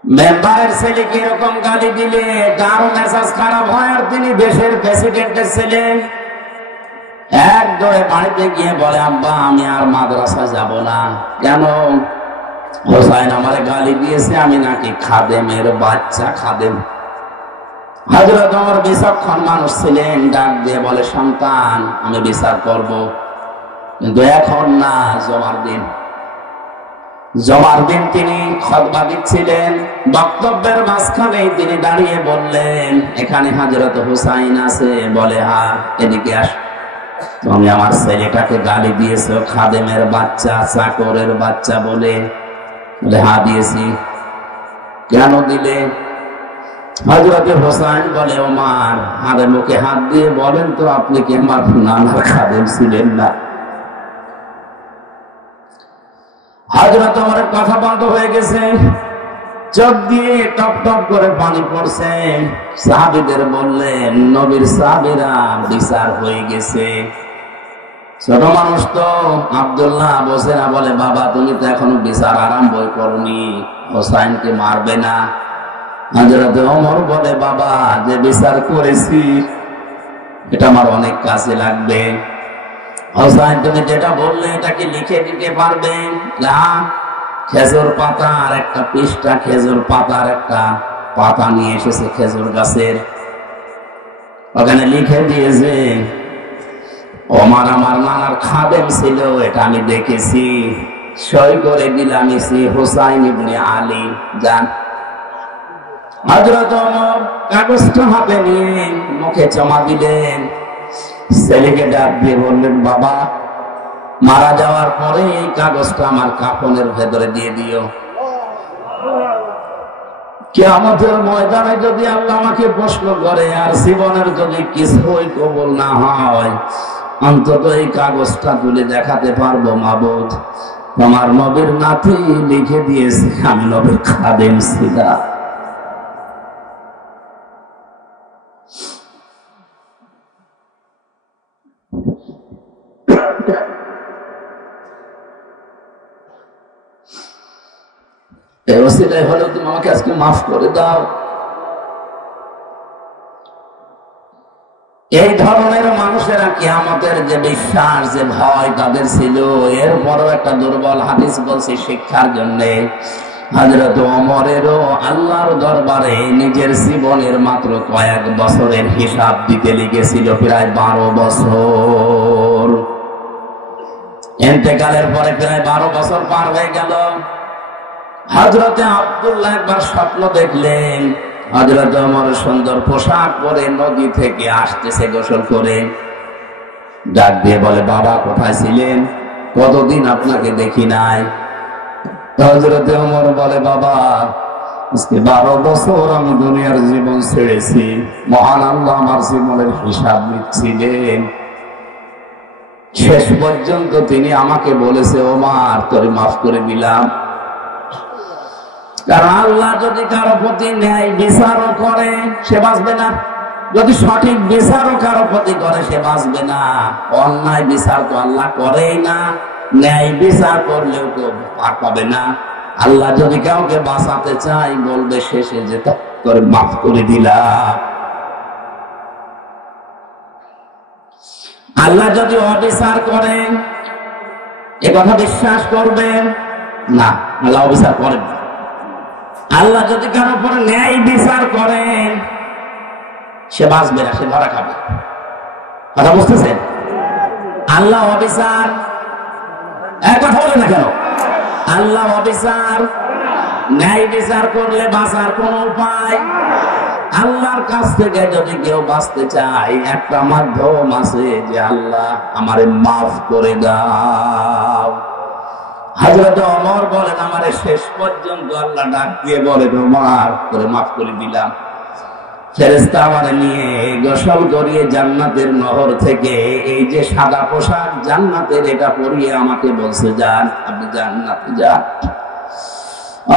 মেম্বারের ছেলেকে এরকম গালি দিলে কারো মেজাজ খারাপ হয়, আর তিনি দেশের প্রেসিডেন্টের ছেলে। এক দৌড়ে বাড়িতে গিয়ে বলে, আব্বা, আমি আর মাদ্রাসা যাব না। কেন? হোসাইন আমারে গালি দিয়েছে, আমি নাকি খাদেমের বাচ্চা খাদেম। হযরত ওমর বিচক্ষণ মানুষ ছিলেন, ডাক দিয়ে বলে, সন্তান, আমি বিচার করব, কিন্তু এখন না, জমার দিন। জমার দিন তিনি খুতবা দিচ্ছিলেন। বক্তব্যের মাঝখানে তিনি দাঁড়িয়ে বললেন, এখানে হযরত হুসাইন আছে? বলে, হ্যাঁ। এদিকে আস। তুমি আমার ছেলেটাকে গালি দিয়েছো খাদেমের বাচ্চা, চাকরের বাচ্চা বলে? বলে, হ্যাঁ দিয়েছি। কেন দিলে? হযরত হোসাইন বলে, ওমর, হাতে মুখে হাত দিয়ে বলেন তো, আপনি কি আমার নানার খাদেম ছিলেন না? হযরত ওমরের কথা বন্ধ হয়ে গেছে, চোখ দিয়ে টপ টপ করে পানি পড়ছে। সাহাবীদের বললেন, নবীর সাহাবীরা, বিচার হয়ে গেছে। ছোট মানুষ তো। আব্দুল্লাহ বসে না, বলে, বাবা, তুমি তো এখনো বিচার আরম্ভই করনি, হোসাইনকে মারবে না? হযরত ওমর বলে, বাবা, যে বিচার করেছি এটা আমার অনেক কাজে লাগবে। হোসাইন, তুমি যেটা বললে এটা কি লিখে দিতে পারবে? না। খেজুর পাতা আর একটা পৃষ্ঠা, খেজুর পাতার একটা পাতা নিয়ে এসেছে খেজুর গাছের, ওখানে লিখে দিয়েছে, ওমর আমার নানার খাদেম ছিল, এটা আমি দেখেছি, সই করে দিলাম, হুসাইন ইবনে আলী। যান। হযরত ওমর কাগজটা হাতে নিয়ে মুখে জমা দিলেন। ছেলেকে ডাক দিয়ে বললেন, বাবা, মারা যাওয়ার পরে এই কাগজটা আমার কাফনের ভেতরে দিয়ে দিও। কিয়ামতের ময়দানে যদি আল্লাহ আমাকে প্রশ্ন করে, আর জীবনের যদি কিছুই কবুল না হয়, অন্তত এই কাগজটা তুলে দেখাতে পারবো, মাবুদ, তোমার নবীর নাতি লিখে দিয়েছে আমি নবীর খাদেম ছিলাম। এই ওসিলায় হলেও তুমি আমাকে আজকে মাফ করে দাও। এই ধরনের মানুষেরা কিয়ামতের যে বিশ্বাস, যে ভয় তাদের ছিল, এরপরও একটা দুর্বল হাদিস বলছে শিক্ষার জন্য। হযরত ওমরেরও আল্লাহর দরবারে নিজের জীবনের মাত্র কয়েক বছরের হিসাব দিতে লিখেছিল, প্রায় 12 বছর। ইন্তেকালের পরে প্রায় 12 বছর পার হয়ে গেল। হযরতে আব্দুল্লাহ একবার স্বপ্ন দেখলেন, হযরত ওমর সুন্দর পোশাক পরে নদী থেকে আসতেছে গোসল করে। ডাক দিয়ে বলে, বাবা, কোথায় ছিলেন? কতদিন আপনাকে দেখি নাই। হযরতে ওমর বলে, বাবা, আজকে 12 বছর আমি দুনিয়ার জীবন ছেড়েছি, মহান আল্লাহ আমার জীবনের হিসাব নিচ্ছিলেন। শেষ পর্যন্ত তিনি আমাকে বলেছে, ওমর, তোরে মাফ করে দিলাম। কারণ আল্লাহ যদি কারো প্রতি ন্যায় বিচারও করে, সে বাঁচবে না। যদি সঠিক বিচারও কারো প্রতি করে, সে বাঁচবে না। অন্যায় বিচার তো আল্লাহ করেই না, ন্যায় বিচার করলেও তো পার পাবে না। আল্লাহ যদি কাউকে বাঁচাতে চাই বলবে শেষে যে তোরে মাফ করে দিলাম। আল্লাহ যদি অবিচার করেন এ কথা বিশ্বাস করবেন না, আল্লাহ অবিচার করেন। আল্লাহ যদি কারো উপরে ন্যায় বিচার করেন সে বাঁচবে না, সে ধরা খাবে। কথা বুঝতেছেন? আল্লাহ অবিচার, এক কথা বলে না কেন? আল্লাহ অবিচার, ন্যায় বিচার করলে বাঁচার কোন উপায়? আল্লাহর কাছ থেকে যদি কেউ বাঁচতে চায় একটা মাধ্যম আছে যে আল্লাহ আমারে মাফ করে দাও। হযরত ওমর বলেন আমারে শেষ পর্যন্ত আল্লাহ ডাক দিয়ে বলেন ওমর করে মাফ করে দিলাম। ফেরেশতা আমারে নিয়ে গোসল করিয়ে জান্নাতের নহর থেকে এই যে সাদা পোশাক জান্নাতের এটা পরিয়ে আমাকে বলছে যান, আপনি জান্নাতে যান।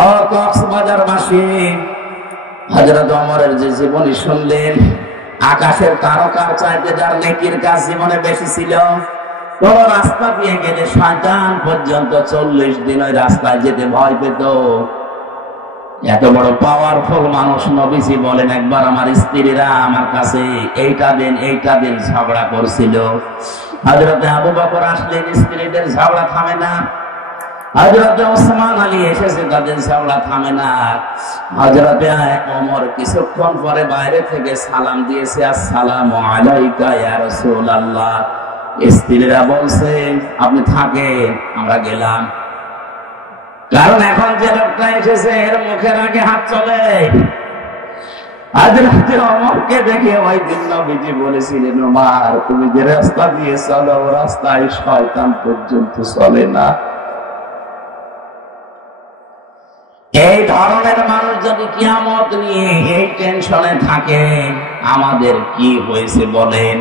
ও কক্সবাজারবাসী, হযরত ওমরের যে জীবনী শুনলেন, আকাশের তারকার চাইতে যার নেকির কাজ জীবনে বেশি ছিল। কোন রাস্তা দিয়ে গেলে শয়তান পর্যন্ত 40 দিন ওই রাস্তায় যেতে ভয় পেত। এত বড় পাওয়ারফুল মানুষ নবীজি বলেন একবার আমার স্ত্রীরা আমার কাছে এইটা দিন ঝগড়া করছিল। হযরতে আবু বকর আসলেন স্ত্রীদের ঝগড়া থামে না, হযরতে ওসমান আলী এসেছে তাদের ঝগড়া থামে না। হযরতে ওমর কিছুক্ষণ পরে বাইরে থেকে সালাম দিয়েছে, আসসালামু আলাইকা ইয়া রাসূলুল্লাহ। স্ত্রীরা বলছে আপনি থাকেন, আমরা গেলাম। কারণ এখন যে লোকটা এসেছে এর মুখের আগে হাত চলে। হযরতে ওমরকে দেখে ওই দিন নবীজি বলেছিলেন ওমর তুমি যে রাস্তা দিয়ে চলো ও রাস্তায় শয়তান পর্যন্ত চলে না। এই ধরনের মানুষ যদি কিয়ামত নিয়ে এই টেনশনে থাকে আমাদের কি হয়েছে বলেন?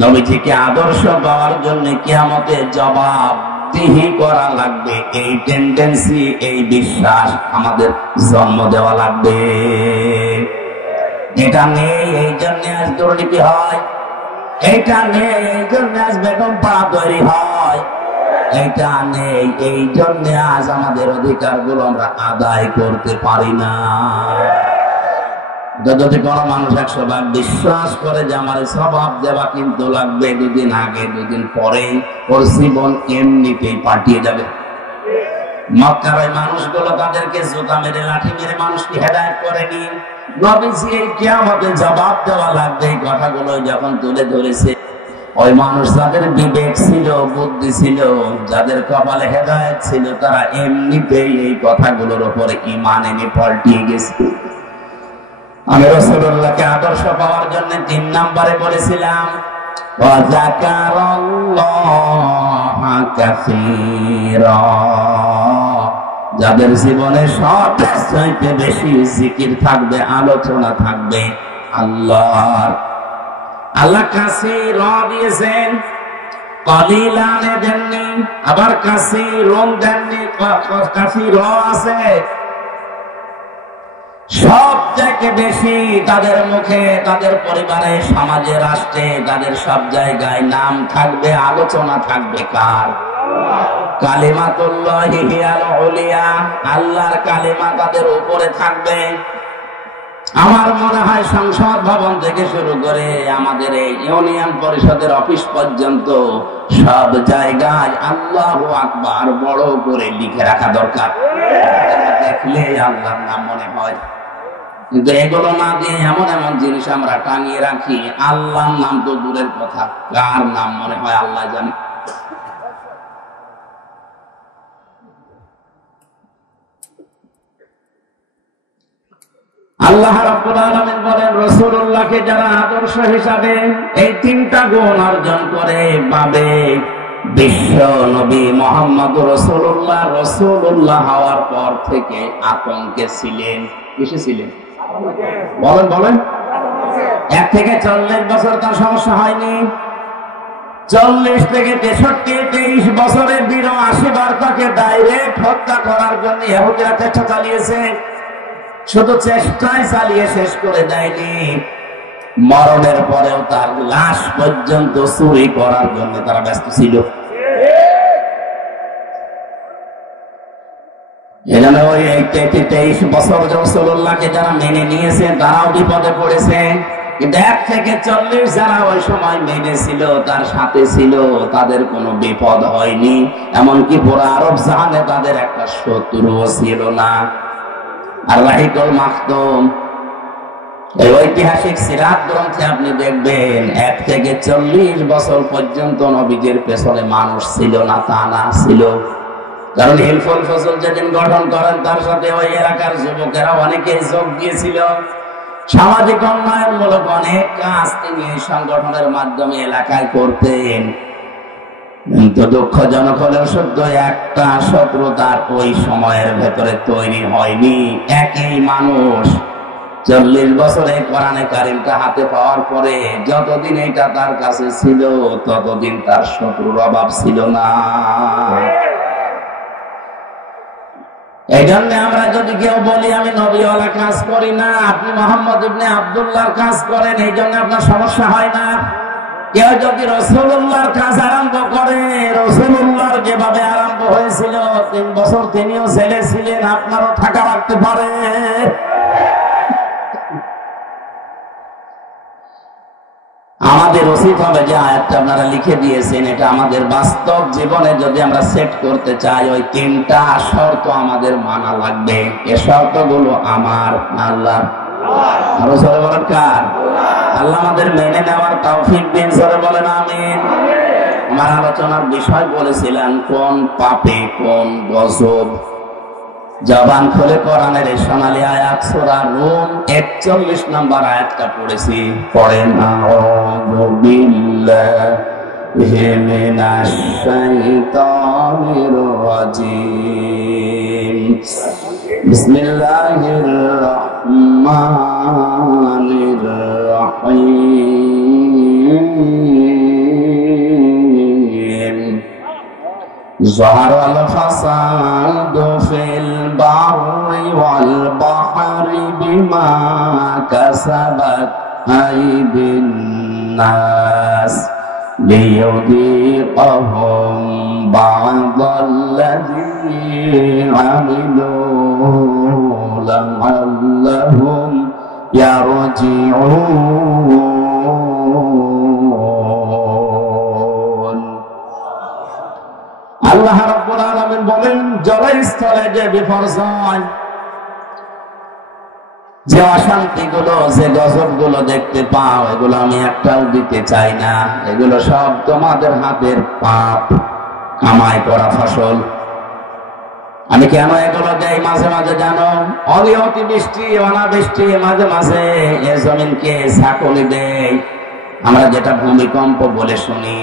নবীজিকে আদর্শ পাওয়ার জন্য কিয়ামতে জবাবদিহি করা লাগবে, এই টেন্ডেন্সি এই বিশ্বাস আমাদের জন্ম দেওয়া লাগবে। এটা নেই এই জন্য আজ দুর্নীতি হয়, এটা নেই এই জন্য আজ বেগম পাড়া তৈরি হয়, এটা নেই এই জন্য আজ আমাদের অধিকার গুলো আমরা আদায় করতে পারি না। যদি কোনো মানুষ 100 ভাগ বিশ্বাস করে যে আমার স্বভাব দেওয়া কিন্তু লাগবে, দুদিন আগে দুদিন পরে ওর জীবন এমনিতেই পাল্টিয়ে যাবে। মক্কার ওই মানুষগুলো তাদেরকে জুতা মেরে লাঠি মেরে মানুষকে হেদায়েত করেনি। নবীজি এই কিয়ামতে জবাব দেওয়া লাগবে এই কথাগুলো যখন তুলে ধরেছে, ওই মানুষ যাদের বিবেক ছিল, বুদ্ধি ছিল, যাদের কপালে হেদায়েত ছিল, তারা এমনিতেই এই কথাগুলোর উপরে ঈমান এনে পাল্টিয়ে গেছে। আমি রাসূলুল্লাহকে আদর্শ পাওয়ার জন্য 3 নম্বরে বলেছিলাম ওয়া যাকারাল্লাহা কাসীরা। যাদের জীবনে সবচেয়ে বেশি জিকির থাকবে, আলোচনা থাকবে আল্লাহর। আল্লাহ কাসীরা দিয়েছেন, কলিলানে দেননি, আবার কাসীরুন দেননি, কাসীরা আছে। সব থেকে বেশি তাদের মুখে, তাদের পরিবারে, সমাজে, রাষ্ট্রে, তাদের সব জায়গায় নাম থাকবে, আলোচনা থাকবে কার? কালিমাতুল্লাহি হিয়াল উলিয়া, আল্লাহর কালিমা তাদের উপরে থাকবে। আমার মনে হয় সংসদ ভবন থেকে শুরু করে আমাদের এই ইউনিয়ন পরিষদের অফিস পর্যন্ত সব জায়গায় আল্লাহু আকবার বড় করে লিখে রাখা দরকার। দেখলে আল্লাহর নাম মনে হয়, কিন্তু এগুলো না দিয়ে এমন এমন জিনিস আমরা টাঙিয়ে রাখি, আল্লাহর নাম তো দূরের কথা, কার নাম মনে হয় আল্লাহ জানে। আল্লাহ রাব্বুল আলামিন বলেন রাসূলুল্লাহকে যারা আদর্শ হিসাবে এই 3টা গুণ অর্জন করে পাবে, বিশ্ব নবী মুহাম্মদুর রাসূলুল্লাহ রাসূলুল্লাহ হওয়ার পর থেকে আতঙ্কে ছিলেন। কিসে ছিলেন বলেন বলেন? 1 থেকে 40 বছর তার সমস্যা হয়নি। 40 থেকে 63, 23 বছরের 82 বার তাকে ডাইরেক্ট হত্যা করার জন্য ইহুদিরা চেষ্টা চালিয়েছে। শুধু চেষ্টায় চালিয়ে শেষ করে দেয়নি, মরণের পরেও তার লাশ পর্যন্ত চুরি করার জন্য তারা ব্যস্ত ছিল। এজন্য ওই 23 বছর রাসূলুল্লাহকে যারা মেনে নিয়েছে তারাও বিপদে পড়েছে, কিন্তু 1 থেকে 40 যারা ওই সময় মেনেছিল, তার সাথে ছিল, তাদের কোনো বিপদ হয়নি। এমনকি পুরো আরব জাহানে তাদের একটা শত্রুও ছিল না। আর রাহিকুল মাখতুম, এই ঐতিহাসিক সিরাত গ্রন্থে আপনি দেখবেন 1 থেকে 40 বছর পর্যন্ত নবীজির পেছনে মানুষ ছিল না, তা না ছিল। কারণ হিলফুল ফজল যেদিন গঠন করেন তার সাথে ওই এলাকার যুবকেরা অনেকে যোগ দিয়েছিল। সামাজিক উন্নয়নমূলক অনেক কাজ তিনি এই সংগঠনের মাধ্যমে এলাকায় করতেন। কিন্তু দুঃখজনক হলেও সত্য, একটা শত্রুতার ওই সময়ের ভেতরে তৈরি হয়নি। একই মানুষ 40 বছরে কোরআনে কারিমটা হাতে পাওয়ার পরে যতদিন এটা তার কাছে ছিল ততদিন তার শত্রুর অভাব ছিল না। এই জন্য আমরা যদি কেউ বলি আমি নবীওয়ালা কাজ করি না, আপনি মোহাম্মদ ইবনে আব্দুল্লাহর কাজ করেন, এই জন্য আপনার সমস্যা হয় না। কেউ যদি রাসূলুল্লাহর কাজ আরম্ভ করে, রাসূলুল্লাহর যেভাবে আরম্ভ হয়েছিল 3 বছর তিনিও ছেলে ছিলেন, আপনারও থাকা রাখতে পারে। আমাদের উচিত হবে যে আয়াতটা আপনারা লিখে দিয়েছেন, এটা আমাদের বাস্তব জীবনে যদি আমরা সেট করতে চাই, ওই 3টা শর্ত আমাদের মানা লাগবে। এই শর্তগুলো আমার, আল্লাহ। আরো জোরে বলেন কার? আল্লাহ আমাদের মেনে নেওয়ার তৌফিক দিন, জোরে বলেন আমিন। আমার আলোচনার বিষয় বলেছিলেন কোন পাপে কোন গজব। জবান খুলে কোরআনের এই সোনালী আয়াত সূরা রুম 41 নম্বর আয়াতটা পড়েছি। পড়েন আউযু বিল্লাহি মিনাশ শাইতানির রাজীম, বিসমিল্লাহির রহমানির রহিম। ظهر الفساد في البر والبحر بما كسبت أيدي الناس ليذيقهم بعض الذي عملوا لعلهم يرجعون। আল্লাহ রাব্বুল আলামিন বলেন, জলস্থলে যে বিপর্যয়, যে অশান্তিগুলো, যে গজবগুলো দেখতে পাও, এগুলো আমি একটাও দিতে চাই না। এগুলো সব তোমাদের হাতের পাপ, কামাই করা ফসল। আমি কেন এগুলো দেই মাঝে মাঝে জানো? অতিবৃষ্টি, অনাবৃষ্টি, মাঝে মাঝে এ জমিনকে ঝাঁকুনি দেই। আমরা যেটা ভূমিকম্প বলে শুনি,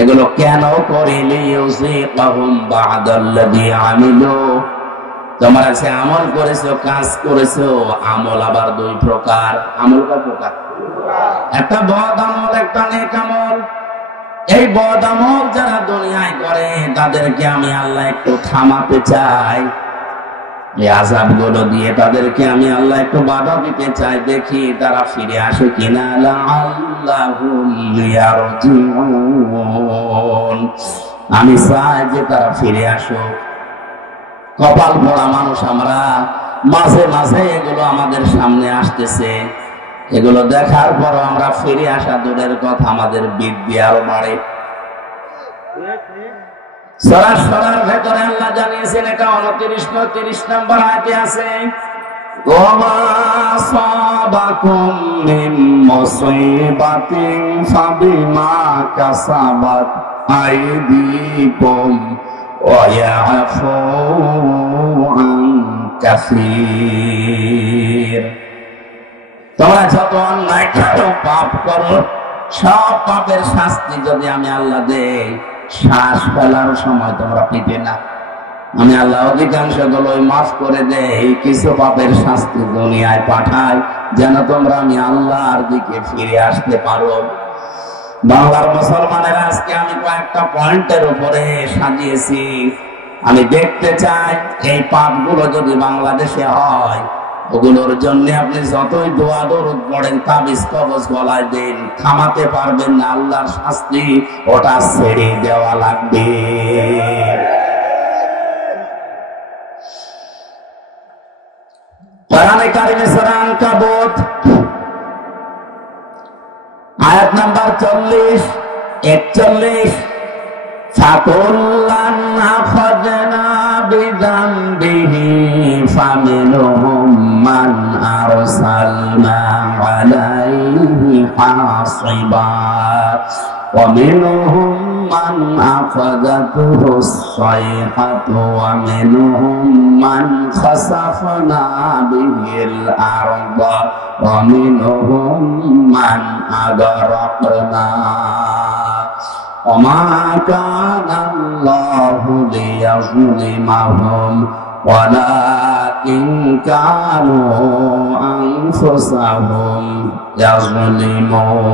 এগুলো কেন করি? লিইউযীকাহুম বা'দাল্লাযী আমিলু। তোমরা সে আমল করেছো, কাজ করেছো। আমল আবার 2 প্রকার। আমল কয় প্রকার? একটা বদ আমল, একটা নেক আমল। এই বদ আমল যারা দুনিয়ায় করে তাদেরকে আমি আল্লাহ একটু থামাতে চাই। এই আযাবগুলো দিয়ে তাদেরকে আমি আল্লাহ একটু বাধা দিতে চাই, দেখি তারা ফিরে আসে কিনা। লাআল্লাহুম ইয়ারজিউন। আমি চাই যে তারা ফিরে আসুক। কপাল পোড়া মানুষ আমরা, মাঝে মাঝে এগুলো আমাদের সামনে আসতেছে। এগুলো দেখার পর আমরা ফিরে আসা দূরের কথা, আমাদের বিদ্যা আরো বাড়ে। সরাসরার ভেতরে আল্লাহ জানিয়েছেন, এটা 29-30 নম্বর আয়াতে আছে, ওমা সাবাকুম মিন মুসিবাতিন ফাবিমা কাসাবাত আইদিকুম ওয়া ইয়াফু আন কাসীর। তোমরা যত অন্যায় করো, পাপ করো, সব পাপের শাস্তি যদি আমি আল্লাহ দেই, শ্বাস ফেলার সময় তোমরা পিবে না। আমি আল্লাহ অধিকাংশ গুলোই মাফ করে দেই, কিছু পাপের শাস্তি দুনিয়ায় পাঠাই যেন তোমরা আমি আল্লাহর দিকে ফিরে আসতে পারো। বাংলার মুসলমানের আজকে আমি কয়েকটা পয়েন্টের উপরে সাজিয়েছি। আমি দেখতে চাই এই পাপগুলো যদি বাংলাদেশে হয়, ওগুলোর জন্য আপনি যতই দোয়া দরুদ পড়েন, তাবিজ কবজ গলায় দেন, থামাতে পারবেন না। আল্লাহর শাস্তি ওটা ছেড়ে দেওয়া লাগবে। কারিমে সূরা আনকাবুত আয়াত নাম্বার 40 41 فَكُلًّا أَخَذْنَا بِذَنبِهِ فَمِنْهُمْ مَنْ أَرْسَلْنَا عَلَيْهِ حَاصِبًا وَمِنْهُمْ مَنْ أَخَذَتْهُ الصَّيْحَةُ وَمِنْهُمْ مَنْ خَسَفْنَا بِهِ الْأَرْضَ وَمِنْهُمْ مَنْ أَغْرَقْنَا وَمَا كَانَ اللَّهُ لِيَظْلِمَهُمْ وَلَكِنْ كَانُوا أَنفُسَهُمْ يَظْلِمُونَ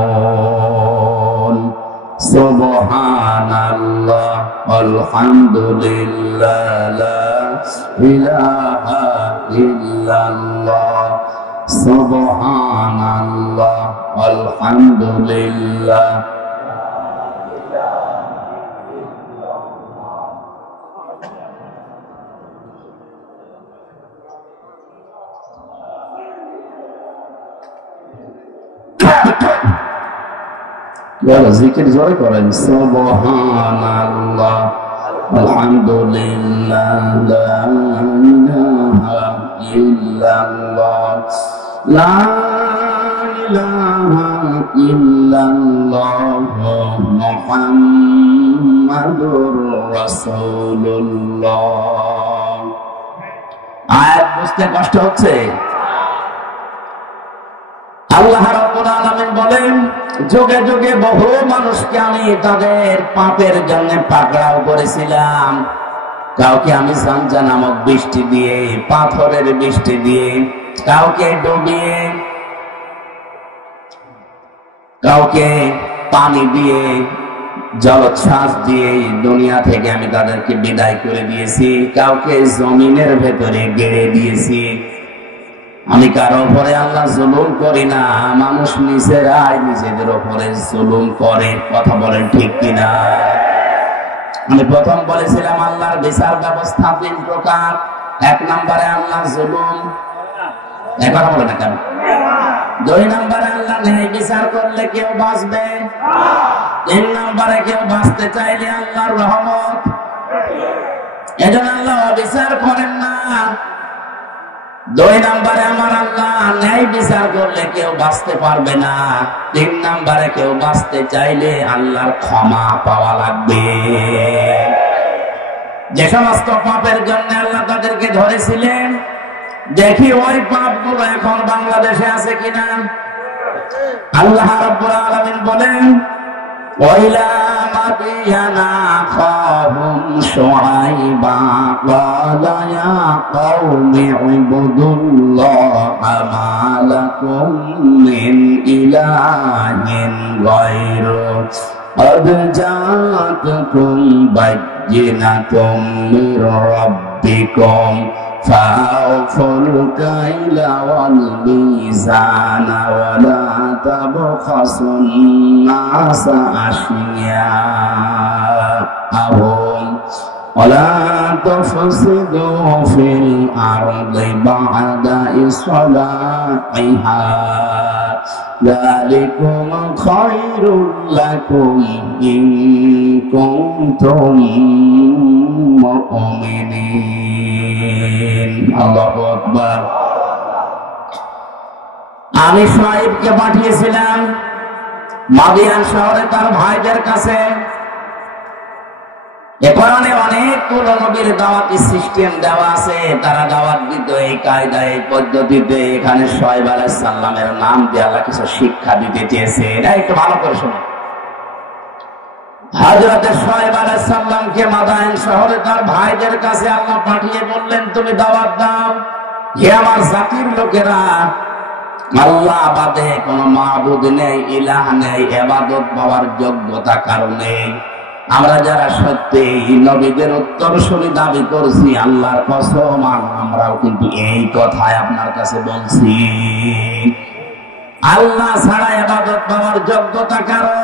سبحان الله والحمد لله لا إله إلا الله سبحان الله والحمد لله জিকির জোরে করেন সুবহানাল্লাহ আলহামদুলিল্লাহ লা ইলাহা ইল্লাল্লাহ লা ইলাহা ইল্লাল্লাহ মুহাম্মাদুর রাসূলুল্লাহ। আয়াত বুঝতে কষ্ট হচ্ছে? আল্লাহ রাব্বুল আলামিন বলেন, যুগে যুগে বহু মানুষকে আমি তাদের পাপের জন্য পাকড়াও করেছিলাম। কাউকে আমি সানজা নামক বৃষ্টি দিয়ে, পাথরের বৃষ্টি দিয়ে, কাউকে ডুবিয়ে, কাউকে পানি দিয়ে, জলোচ্ছ্বাস দিয়ে দুনিয়া থেকে আমি তাদেরকে বিদায় করে দিয়েছি। কাউকে জমিনের ভেতরে গেড়ে দিয়েছি। আমি কারো উপরে আল্লাহ জুলুম করি না, মানুষ নিজেরাই নিজেদের উপরে জুলুম করে। কথা বলেন ঠিক কিনা? আমি প্রথম বলেছিলাম আল্লাহর বিচার ব্যবস্থা 3 প্রকার। 1 নম্বরে আল্লাহ জুলুম, কথা বলে না কেন? 2 নম্বরে আল্লাহ ন্যায় বিচার করলে কেউ বাঁচবে। 3 নম্বরে কেউ বাঁচতে চাইলে আল্লাহর রহমত। এজন্য আল্লাহ বিচার করেন না। 2 নম্বরে আমার আল্লাহ ন্যায় বিচার করলে কেউ বাঁচতে পারবে না। 3 নম্বরে কেউ বাঁচতে চাইলে আল্লাহর ক্ষমা পাওয়া লাগবে। যে সমস্ত পাপের জন্য আল্লাহ তাদেরকে ধরেছিলেন, দেখি ওই পাপগুলো এখন বাংলাদেশে আছে কিনা। আল্লাহ রাব্বুল আলামিন বলেন, وَإِلَى مَدْيَنَ أَخَاهُمْ شُعَيْبًا قَالَ يَا قَوْمِ اعْبُدُوا اللَّهَ مَا لَكُمْ مِنْ إِلَٰهٍ غَيْرُهُ قَدْ جَاءَتْكُمْ بَيِّنَةٌ مِّن رَّبِّكُمْ فَأَوْفُوا الْكَيْلَ وَالْمِيزَانَ وَلَا تَبْخَسُوا النَّاسَ أَشْيَاءَهُمْ وَلَا تُفْسِدُوا فِي الْأَرْضِ بَعْدَ إِصْلَاحِهَا ذَلِكُمْ خَيْرٌ لَكُمْ إِن كُنتُم মুমিনিন। আল্লাহু আকবার। আমি শুআয়বকে পাঠিয়েছিলাম মাদিয়ান শহরে তার ভাইদের কাছে। এ কোরআনে অনেকগুলো নবীর দাওয়াতি সিস্টেম দেওয়া আছে। তারা দাওয়াত দিত এই কায়দায়, এই পদ্ধতিতে। এখানে শুআয়ব আলাইহিস সালামের নাম দিয়ে আল্লাহ কিছু শিক্ষা দিতে চেয়েছে। এটা একটু ভালো করে শুনুন। হযরত শুআয়ব আলাইহিস সালামকে মাদায়েন শহরে তার ভাইদের কাছে আল্লাহ পাঠিয়ে বললেন, তুমি দাওয়াত দাও, হে আমার জাতির লোকেরা, আল্লাহ বাদে কোনো মাবুদ নেই, ইলাহ নেই, ইবাদত পাওয়ার যোগ্যতা কারো নেই। আমরা যারা সত্যি নবীদের উত্তরসূরি দাবি করছি, আল্লাহর কসম আমরাও কিন্তু এই কথাই আপনার কাছে বলছি। আল্লাহ ছাড়া ইবাদত পাওয়ার যোগ্যতা কারো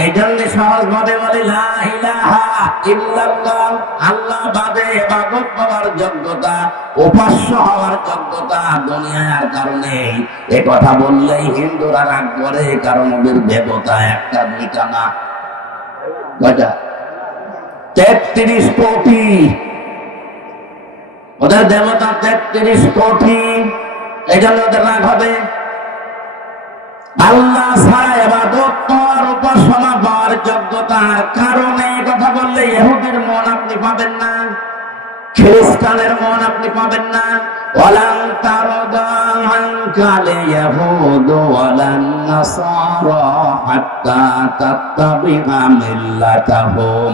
এই জন্য সহজ ভাবে বলে লা ইলাহা ইল্লাল্লাহ, আল্লাহ বাদে ইবাদত পাওয়ার যোগ্যতা, উপাস্য হওয়ার যোগ্যতা দুনিয়ায় আর কারণে। এ কথা বললেই হিন্দুরা রাগ করে, কারণ ওদের দেবতা একটা দুইটা না, কয়টা? 33 কোটি। ওদের দেবতা 33 কোটি। এই জন্য ওদের রাগ হবে। আল্লাহ ছাড়া ইবাদত করার, উপাসনা পাওয়ার যোগ্যতার কারণে কথা বললে ইহুদির মন আপনি পাবেন না, খ্রিস্টানের মন আপনি পাবেন না। ওয়ালান তারদা আনকাল ইয়াহুদ ওয়ালান নাসারা হাত্তা তাত্তাবিআ মিল্লাতাহুম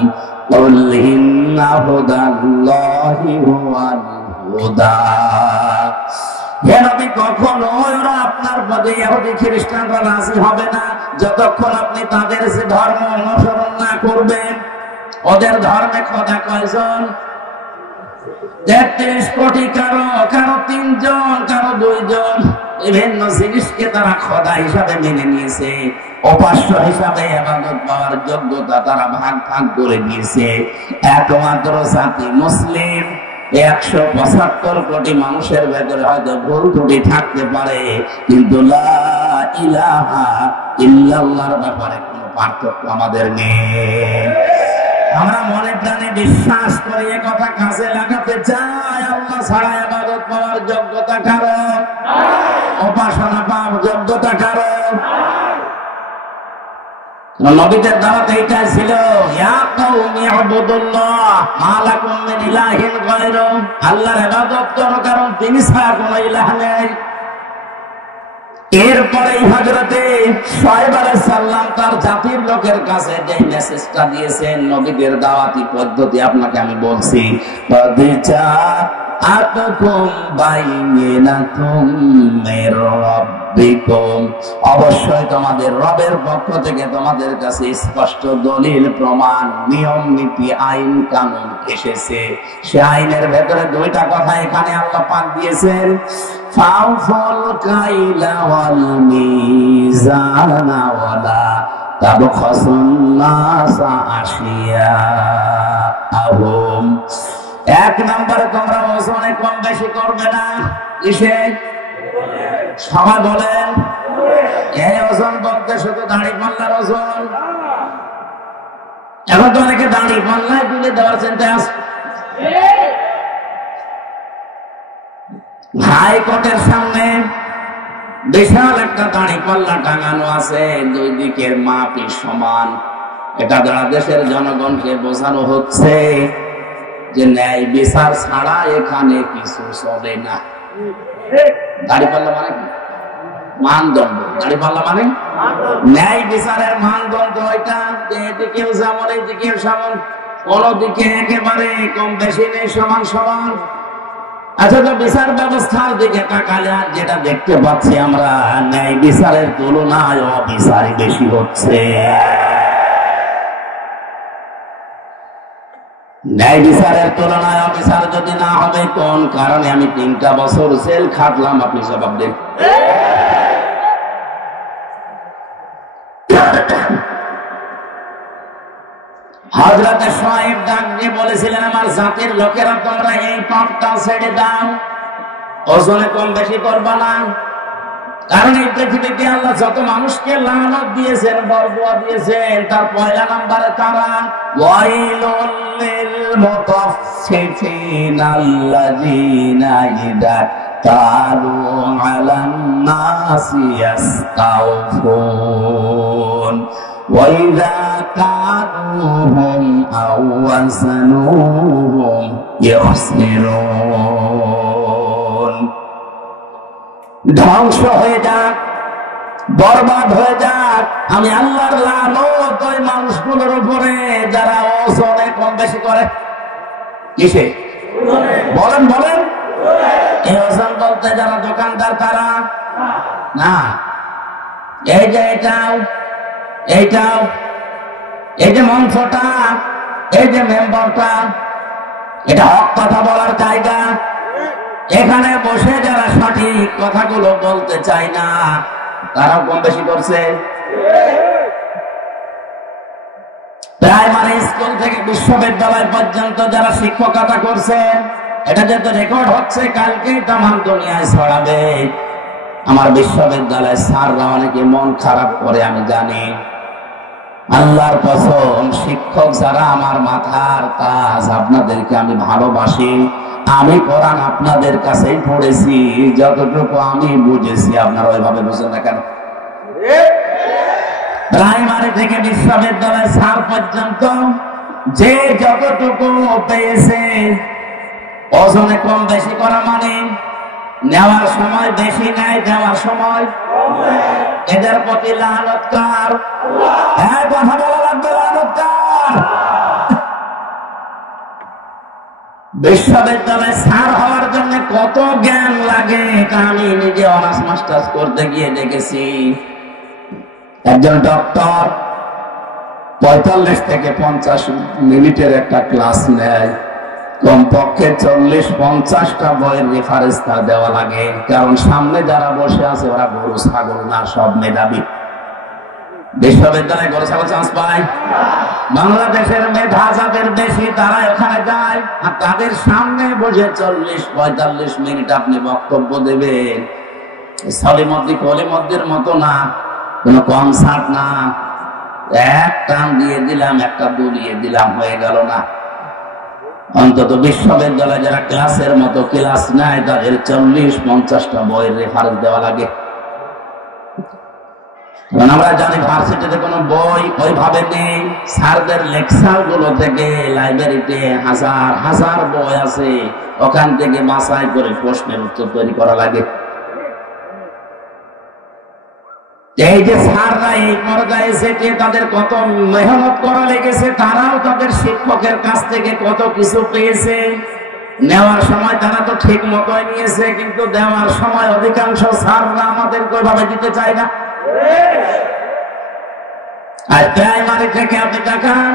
কুল ইন্না হুদাল্লাহি হুয়াল হুদা। হে নবী, কখনো ওরা আপনার পদে ইহুদি খ্রিস্টানরা রাজি হবে না যতক্ষণ আপনি তাদের যে ধর্ম অনুসরণ না করবেন। ওদের ধর্মে খোদা কয়জন? 33 কোটি। কারো 3 জন, কারো 2 জন। বিভিন্ন জিনিসকে তারা খোদা হিসাবে মেনে নিয়েছে, উপাস্য হিসাবে ইবাদত পাওয়ার যোগ্যতা তারা ভাগ ভাগ করে দিয়েছে। একমাত্র জাতি মুসলিম। 175 কোটি মানুষের ভেতরে হয়তো ভুল ত্রুটি থাকতে পারে, কিন্তু লা ইলাহা ইল্লাল্লাহর ব্যাপারে কোনো পার্থক্য আমাদের নেই। আমরা মনে প্রাণে বিশ্বাস করি, এ কথা কাজে লাগাতে চাই। আল্লাহ ছাড়া ইবাদত পাওয়ার যোগ্যতা কারো, উপাসনা পাওয়ার যোগ্যতা কারো। নবীদের দাওয়াত এইটাই ছিল, ইয়া কওমি ইবুদুল্লাহ মা লাকুম মিন ইলাহিন গায়রু। আল্লাহর ইবাদত করো, কারণ তিনি ছাড়া কোনো ইলাহ নেই। এরপরেই হযরতে শুআয়ব আলাইহিস সালাম তার জাতির লোকের কাছে যে মেসেজটা দিয়েছেন, নবীদের দাওয়াতি পদ্ধতি আপনাকে আমি বলছি। বাদিজা আতকুম বাইনাতুম মির রাব্বিকুম, অবশ্যই তোমাদের রবের পক্ষ থেকে তোমাদের কাছে স্পষ্ট দলিল, প্রমাণ, নিয়ম নীতি, আইন কানুন এসেছে। সে আইনের ভেতরে 2টা কথা এখানে আল্লাহ পাক দিয়েছেন, ফাউফুল কাইলা ওয়াল মিজানা ওয়ালা তাবখাসুন নাসা আশিয়াআহুম। 1 নম্বরে তোমরা ওজনে কম বেশি করবে না। কিসে? সবাই বলেন। এই ওজন বলতে শুধু দাড়ি পাল্লার ওজন। এখন তো অনেকে দাড়ি পাল্লায় তুলে দেওয়ার চিন্তা আছে। হাইকোর্টের সামনে বিশাল একটা দাড়ি পাল্লা টাঙানো আছে, 2 দিকের মাপই সমান। এটা দ্বারা দেশের জনগণকে বোঝানো হচ্ছে যে ন্যায় বিচার ছাড়া এখানে কিছু চলে না। দাড়িপাল্লা মানে কি? মানদণ্ড। দাড়িপাল্লা মানে ন্যায় বিচারের মানদণ্ড। এটা এদিকেও যেমন এদিকেও সমান, কোন দিকে একেবারে কম বেশি নেই, সমান সমান। আচ্ছা, তো বিচার ব্যবস্থার দিকে তাকালে আর যেটা দেখতে পাচ্ছি আমরা, ন্যায় বিচারের তুলনায় অবিচারই বেশি হচ্ছে। ন্যায় বিচারের তুলনায় অবিচার যদি না হবে, কোন কারণে আমি 3টা বছর জেল খাটলাম, আপনি জবাব দেন। হযরতে শুআয়ব ডাক দিয়ে বলেছিলেন, আমার জাতির লোকেরা তোমরা এই পাপটা ছেড়ে দাও, ওজনে কম বেশি করবা না। কারণ এই পৃথিবীতে আল্লাহ যত মানুষকে লানত দিয়েছেন, বরদোয়া দিয়েছেন, তার 1 নম্বরে তারা ওয়াইলুল লিল মুতাফফিফিন আল্লাযীনা ইযা কালু আলান নাসি ইস্তাওফুন ওয়া ইযা কালুহুম আও ওয়াসানুহুম ইখসিরুন। ধ্বংস হয়ে যাক, বরবাদ হয়ে যাক, আমি আল্লাহর লানত ওই মানুষগুলোর উপরে যারা ওজনে কম বেশি করে। কিসে? বলেন বলেন। এই ওজন বলতে যারা দোকানদার তারা না, এই যে এইটাও এইটাও, এই যে মঞ্চটা, এই যে মেম্বারটা, এটা হক কথা বলার জায়গা। এখানে বসে যারা সঠিক কথাগুলো বলতে চায় না, তারাও কম বেশি করছে। প্রাইমারি স্কুল থেকে বিশ্ববিদ্যালয় পর্যন্ত যারা শিক্ষকতা করছেন, এটা যেহেতু রেকর্ড হচ্ছে, কালকে তামাম দুনিয়ায় ছড়াবে। আমার বিশ্ববিদ্যালয়ের স্যাররা অনেকে মন খারাপ করে, আমি জানি। আল্লাহর কসম, শিক্ষক যারা আমার মাথার তাজ, আপনাদেরকে আমি ভালোবাসি। আমি কোরআন আপনাদের কাছেই পড়েছি, যতটুকু আমি বুঝেছি। আপনারা ওইভাবে বুঝেন না কেন? প্রাইমারি থেকে বিশ্ববিদ্যালয় স্যার পর্যন্ত যে যতটুকু পেয়েছে, ওজনে কম বেশি করা মানে নেওয়ার সময় বেশি নেয়, দেওয়ার সময় এদের প্রতি লানত কার? হ্যাঁ, কথা বলা লাগবে, লানত কার? বিশ্ববিদ্যালয়ে স্যার হওয়ার জন্য কত জ্ঞান লাগে, আমি নিজে অনার্স মাস্টার্স করতে গিয়ে দেখেছি। একজন ডক্টর 45 থেকে 50 মিনিটের একটা ক্লাস নেয়, কমপক্ষে 40-50টা বইয়ের রেফারেন্স তার দেওয়া লাগে। কারণ সামনে যারা বসে আছে ওরা গরু ছাগল না, সব মেধাবী। বিশ্ববিদ্যালয়ে গরু ছাগল চান্স পায়? বাংলাদেশের মেধা যাদের বেশি তারা ওখানে যায়, আর তাদের সামনে বসে 40-45 মিনিট আপনি বক্তব্য দেবেন। সলিমদ্দি কলিমদ্দির মতো না, কোন কনসার্ট না, এক টান দিয়ে দিলাম, একটা দুলিয়ে দিলাম, হয়ে গেল না। অন্তত বিশ্ববিদ্যালয়ে যারা ক্লাসের মতো ক্লাস নেয়, তাদের 40-50টা বইয়ের রেফারেন্স দেওয়া লাগে। আমরা জানি ভার্সিটিতে কোনো বই ওইভাবে নেই। স্যারদের লেকচার গুলো থেকে লাইব্রেরিতে হাজার হাজার বই আছে, ওখান থেকে বাছাই করে প্রশ্নের উত্তর তৈরি করা লাগে। এই যে স্যাররা এই পর্যায়ে এসে তাদের কত মেহনত করা লেগেছে, তারাও তাদের শিক্ষকের কাছ থেকে কত কিছু পেয়েছে। নেওয়ার সময় তারা তো ঠিক মতোই নিয়েছে, কিন্তু দেওয়ার সময় অধিকাংশ স্যাররা আমাদেরকে ওইভাবে দিতে চায় না। আর প্রাইমারি থেকে আপনি দেখান,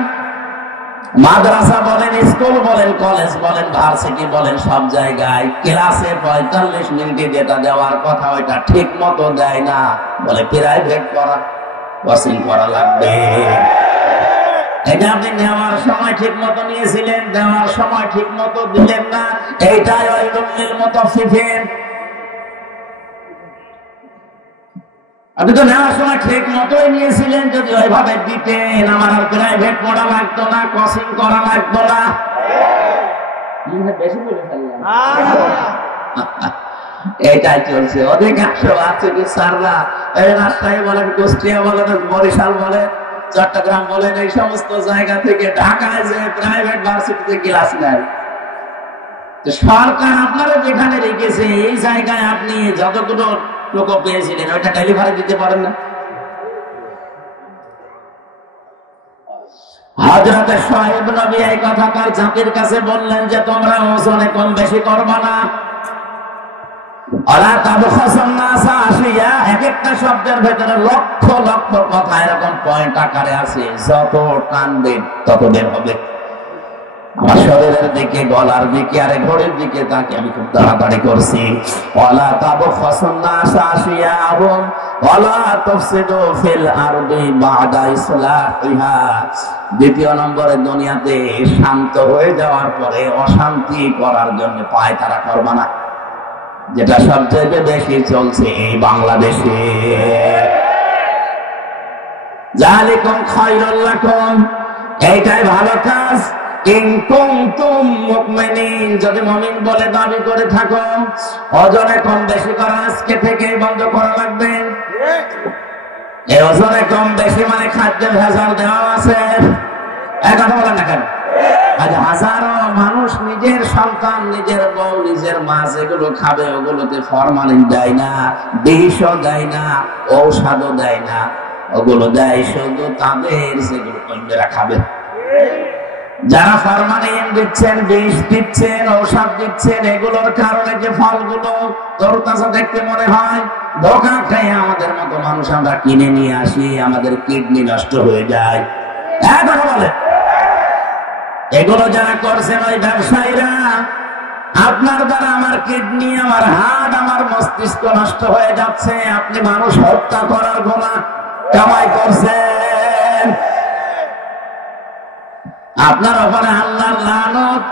মাদ্রাসা বলেন, স্কুল বলেন, কলেজ বলেন, ভার্সিটি বলেন, সব জায়গায় ক্লাসে 45 মিনিটে যেটা দেওয়ার কথা ওইটা ঠিক মতো দেয় না, বলে প্রাইভেট করা, কোচিং করা লাগবে। এটা আপনি নেওয়ার সময় ঠিক মতো নিয়েছিলেন, দেওয়ার সময় ঠিক মতো দিলেন না, এইটাই ওই রুমির মতো ফিফেন। আপনি তো নেওয়ার সময় ঠিক মতোই নিয়েছিলেন, যদি ওইভাবে দিতেন আমার আর প্রাইভেট পড়া লাগতো না, কোচিং করা লাগতো না। বেশি বলে ফেললাম। এটাই চলছে অধিকাংশ আছে কি স্যাররা, এই রাজশাহী বলেন, কুষ্টিয়া বলেন, বরিশাল বলেন, চট্টগ্রাম বলেন, এই সমস্ত জায়গা থেকে ঢাকায় যে প্রাইভেট ভার্সিটিতে ক্লাস নেয়। সরকার আপনারা যেখানে রেখেছে এই জায়গায় আপনি যতগুলো লোক পেয়েছিলেন ওইটা ডেলিভারি দিতে পারেন না। হযরতে শুআয়ব নবী এই কথা তার জাতির কাছে বললেন যে তোমরা ওজনে কম বেশি করবা না। আলা তাবখাসুন নাসা আশিয়া, এক একটা শব্দের ভেতরে লক্ষ লক্ষ কথা এরকম পয়েন্ট আকারে আছে, যত টানবে তত বের হবে। আমার শরীরের দিকে, গলার দিকে, আরে ঘড়ির দিকে তাকে আমি খুব তাড়াতাড়ি করছি। ওয়ালা তাবখাসুন নাসা আশিয়াহুম ওয়ালা তুফসিদু ফিল আরদি বা'দা ইসলাহিহা। দ্বিতীয় নম্বরে, দুনিয়াতে শান্ত হয়ে যাওয়ার পরে অশান্তি করার জন্য পায়তারা করবা না, যেটা সবচেয়ে বেশি চলছে এই বাংলাদেশে। যালিকুম খায়রুল লাকুম, এইটাই ভালো কাজ। ইন কুনতুম মুমিনিন, যদি মুমিন বলে দাবি করে থাকো, ওজনে কম বেশি করা আজকে থেকে বন্ধ করা লাগবে। এই ওজনে কম বেশি মানে খাদ্যে ভেজাল দেওয়া আছে, এক কথা বলেন না কেন? আজ হাজারো মানুষ নিজের সন্তান, নিজের বউ, নিজের মা যেগুলো খাবে ওগুলোতে ফরমালিন দেয় না, বিষও দেয় না, ঔষধও দেয় না, ওগুলো দেয় শুধু তাদের যেগুলো অন্যরা খাবে। যারা ফরমালিন দিচ্ছেন, বিষ দিচ্ছেন, ঔষধ দিচ্ছেন, এগুলোর কারণে যে ফলগুলো তরতাজা দেখতে মনে হয়, ধোঁকা খেয়ে আমাদের মতো মানুষ আমরা কিনে নিয়ে আসি, আমাদের কিডনি নষ্ট হয়ে যায়। এখন বলে এগুলো যারা করছেন ওই ব্যবসায়ীরা, আপনার দ্বারা আমার কিডনি, আমার হার্ট, আমার মস্তিষ্ক নষ্ট হয়ে যাচ্ছে। আপনি মানুষ হত্যা করার গুনাহ কামাই করছেন। আপনার ওপরে আল্লাহর লানত,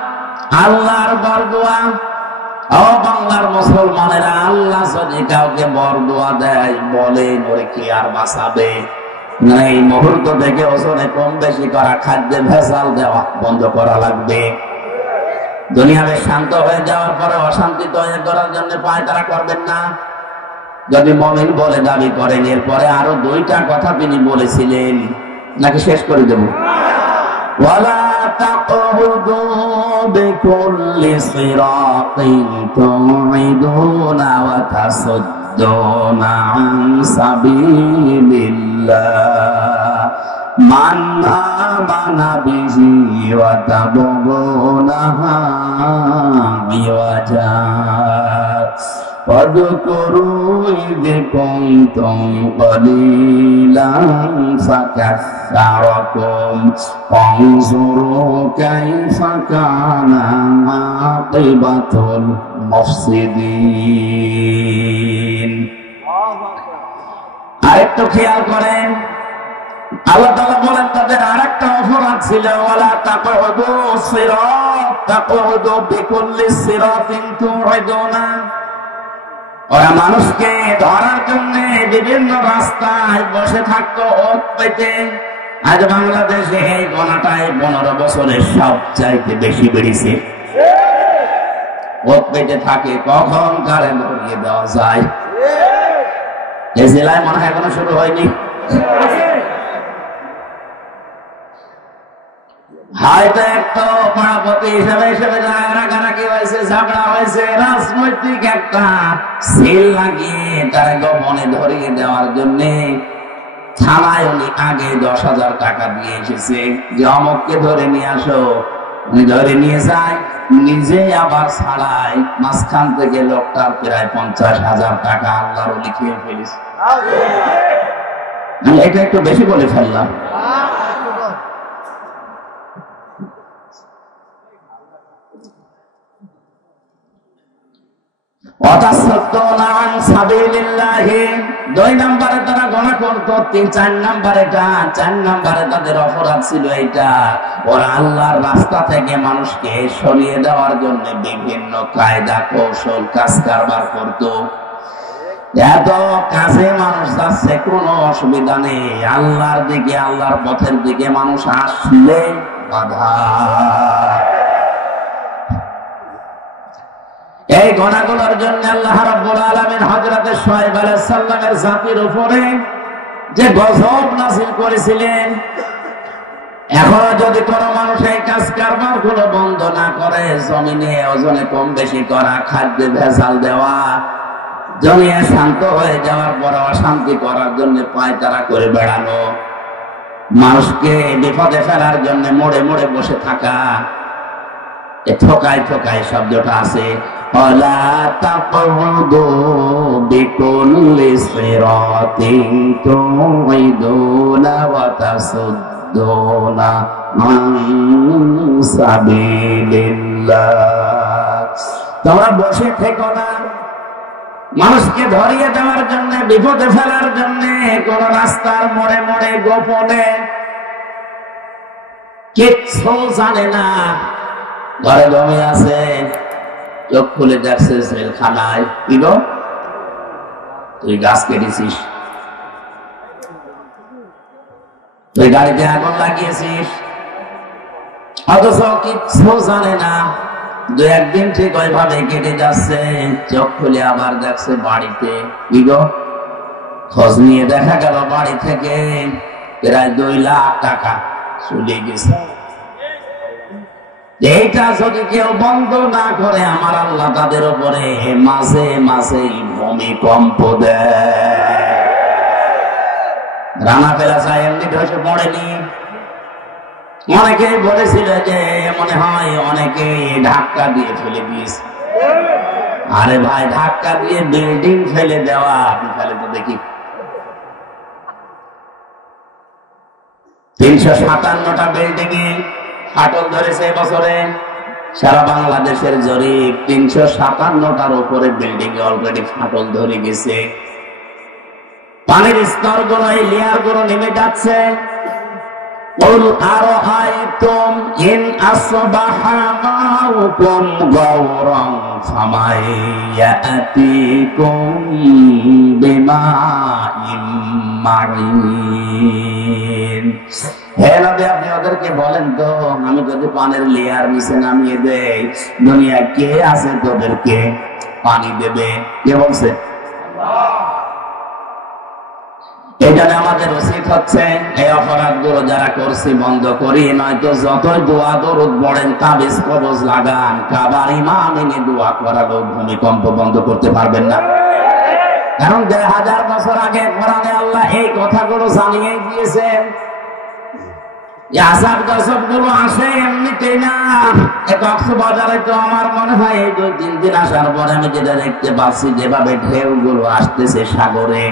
আল্লাহর বরদোয়া। ও বাংলার মুসলমানেরা, আল্লাহ যদি কাউকে বরদোয়া দেয়, বলে ওরে কি আর বাঁচাবে? না, এই মুহূর্ত থেকে ওজনে কম বেশি করা, খাদ্যে ভেজাল দেওয়া বন্ধ করা লাগবে। দুনিয়াতে শান্ত হয়ে যাওয়ার পরে অশান্তি তৈরি করার জন্য পায়তারা করবেন না। যদি মুমিন বলে দাবি করেন, এরপরে আরো 2টা কথা তিনি বলেছিলেন, নাকি শেষ করে দেব? ওয়ালা তাকউদু বিকুল্লি সিরাতিন তুইদুনা ওয়া তাসুদ্দুনা আন সাবিলিল্লাহ মান আমানা বিহি ওয়া তাবগুনাহা বিওয়াজা واذكروا إذ كنتم قليلا فكثركم وانظروا كيف كان عاقبة المفسدين। আরেকটু খেয়াল করেন, আল্লাহ তাআলা বলেন তাদের আরেকটা অপরাধ ছিল, ওয়ালা তাকউদু সিরাত তাকউদু বিকুল্লি সিরাতিন তুইদুনা। ওরা মানুষকে ধরার জন্য বিভিন্ন রাস্তায় বসে থাকতো ওত পেতে। আজ বাংলাদেশে এই গোনাটাই 15 বছরের সবচাইতে বেশি বেড়েছে। ওত পেতে থাকে, কখন কারে ধরিয়ে দেওয়া যায়। এই জেলায় মনে হয় এখনো শুরু হয়নি। হয়তো একটা সভাপতি হিসেবে রাগারাগি হয়েছে, ঝগড়া হয়েছে, রাজনৈতিক একটা সেল লাগিয়ে তার গোপনে ধরিয়ে দেওয়ার জন্য থানায় উনি আগে 10,000 টাকা দিয়ে এসেছে যে অমুককে ধরে নিয়ে আসো। উনি ধরে নিয়ে যায়, নিজে আবার ছাড়ায়। মাঝখান থেকে লোকটার প্রায় 50,000 টাকা আল্লাহর লিখিয়ে ফেলেছে। এটা একটু বেশি বলে ফেললাম। দুই নম্বরে তারা গোনা করতো, 4 নম্বরে তাদের অপরাধ ছিল এইটা, ওরা আল্লাহর রাস্তা থেকে মানুষকে সরিয়ে দেওয়ার জন্য বিভিন্ন কায়দা কৌশল কাজ কারবার করত। এত কাছে মানুষ যাচ্ছে, কোনো অসুবিধা নেই, আল্লাহর দিকে আল্লাহর পথের দিকে মানুষ আসলে বাধা। এই গুনাহগুলোর জন্য আল্লাহ রাব্বুল আলামিন হযরত শুআয়ব আলাইহিস সালামের জাতির উপরে যে গজব নাযিল করেছিলেন। এখন যদি কোনো মানুষ এই কাজ কারবার গুলো বন্ধ না করে, জমিনে ওজনে কম বেশি করা, খাদ্যে ভেজাল দেওয়া, জমিয়ে শান্ত হয়ে যাওয়ার পর অশান্তি করার জন্য পায়তারা করে বেড়ানো, মানুষকে বিপদে ফেলার জন্য মোড়ে মোড়ে বসে থাকা, ঠকায় ঠকায় শব্দটা আছে। ওয়ালা তাকউদু বিকুল্লি সিরাতিন তুইদুনা ওয়া তাসুদ্দুনা আন সাবিলিল্লাহ। তোমরা বসে থেকো না, মানুষকে ধরিয়ে দেওয়ার জন্য, বিপদে ফেলার জন্য কোন রাস্তার মোড়ে মোড়ে গোপনে, কিচ্ছু জানে না, ঘরে জমি আছে, চোখ খুলে দেখছে জেলখানায়। কি গো, তুই গাছ কেটেছিস, তুই গাড়িতে আগুন লাগিয়েছিস, অথচ কিচ্ছু জানে না। 2-1 দিন ঠিক ওইভাবে কেটে যাচ্ছে, চোখ খুলে আবার দেখছে বাড়িতে। কি গো, খোঁজ নিয়ে দেখা গেল বাড়ি থেকে প্রায় 2 লাখ টাকা চলে গেছে। এইটা যদি কেউ বন্ধ না করে, আমার আল্লাহ তাদের উপরে মাঝে মাঝে ভূমিকম্প দেয়। রানা প্লাজা এমনি ধসে পড়েনি। অনেকে বলেছিল যে মনে হয় অনেকে ধাক্কা দিয়ে ফেলে দিয়েছে। আরে ভাই, ধাক্কা দিয়ে বিল্ডিং ফেলে দেওয়া, আপনি ফেলে তো দেখি। 357টা বিল্ডিং এ ফাটল ধরেছে বছরে। সারা বাংলাদেশের জরিপ, 357টার উপরে বিল্ডিং এ অলরেডি ফাটল ধরে গেছে। পানির স্তর গুলো, এই লেয়ার গুলো নেমে যাচ্ছে। قل أرأيتم إن أصبح ماؤكم غورا فمن يأتيكم بماء معين। হে নবী, আপনি ওদেরকে বলেন তো, আমি যদি পানির লেয়ার নিচে নামিয়ে দেই, দুনিয়ায় কে আছে তোদেরকে পানি দেবে? কে বলছে? এখানে আমাদের উচিত হচ্ছে এই অপরাধগুলো যারা করছি বন্ধ করি, নয়তো যতই দোয়া দরুদ পড়েন, তাবিজ কবজ লাগান, কাবার ইমাম এনে দোয়া করালো ভূমিকম্প বন্ধ করতে পারবেন না। কারণ 2000 বছর আগে কোরআনে আল্লাহ এই কথাগুলো জানিয়ে দিয়েছেন। আযাব গজব গুলো আসে এমনিতেই না। কক্সবাজারে তো আমার মনে হয় এই 2-3 দিন আসার পরে আমি যেটা দেখতে পাচ্ছি, যেভাবে ঢেউগুলো আসতেছে সাগরে,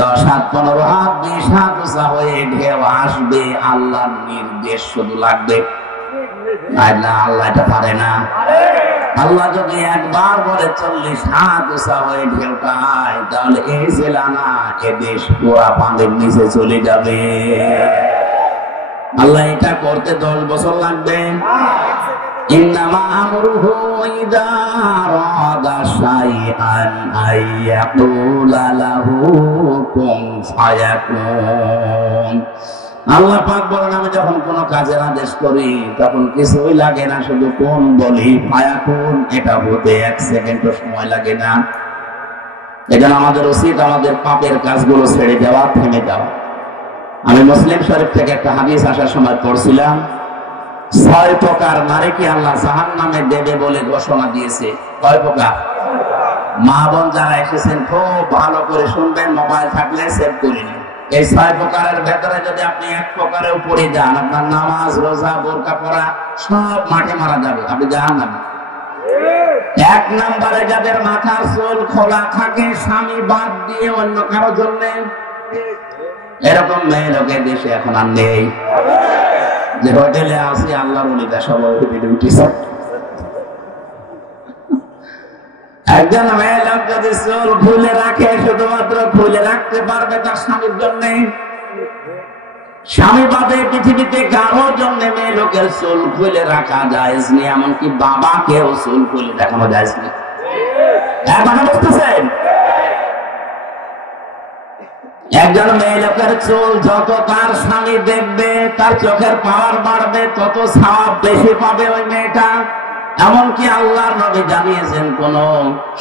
10 হাত 15 হাত 20 হাত উঁচা হয়ে ঢেউ আসবে, আল্লাহর নির্দেশ শুধু লাগবে। আল্লাহ এটা পারে না। আল্লাহ যদি একবার বলে 40 হাত উঁচা হয়ে ঢেউটা আয়, তাহলে এই জেলা না, এ দেশ পুরা পানির নিচে চলে যাবে। আল্লাহ এটা করতে 10 বছর লাগবে। ইন্নামা আমরুহু ইযা আরাদা শাইআন আইয়াকুলা লাহু কুন ফায়াকুন। আল্লাহ পাক বলেন, আমি যখন কোনো কাজের আদেশ করি তখন কিছুই লাগে না, শুধু কোন বলি, ফায়াকুন, এটা হতে 1 সেকেন্ডও সময় লাগে না। এজন্য আমাদের উচিত আমাদের পাপের কাজগুলো ছেড়ে দেওয়া, থেমে যাওয়া। আমি মুসলিম শরীফ থেকে একটা হাদিস আসার সময় পড়ছিলাম, 6 প্রকার নারীকে আল্লাহ জাহান্নামে দেবে বলে ঘোষণা দিয়েছে। কয় প্রকার? মা বোন যারা এসেছেন খুব ভালো করে শুনবেন, মোবাইল থাকলে সেভ করে নিন। এই 6 প্রকারের ভেতরে যদি আপনি 1 প্রকারের উপরে যান, আপনার নামাজ, রোজা, বোরকা পরা সব মাঠে মারা যাবে, আপনি জাহান্নামে। 1 নম্বরে যাদের মাথার চুল খোলা থাকে স্বামী বাদ দিয়ে অন্য কারো জন্য, এরকম মেয়ে লোকের দেশে এখন আর নেই। যে হোটেলে আসি আল্লাহর ওলিরা সবাই হোটেলে উঠেছে। একজন মেয়ে লোক যদি চুল খুলে রাখে, শুধুমাত্র খুলে রাখতে পারবে তার স্বামীর জন্য। স্বামী বাদে পৃথিবীতে কারোর জন্য মেয়ে লোকের চুল খুলে রাখা জায়েজ নেই, এমনকি বাবাকেও চুল খুলে দেখানো জায়েজ নেই। এখন বুঝতেছেন? একজন মেয়ে লোকের চুল যত তার স্বামী দেখবে, তার চোখের পাওয়ার বাড়বে, তত সওয়াব বেশি পাবে ওই মেয়েটা। এমনকি আল্লাহর নবী জানিয়েছেন, কোন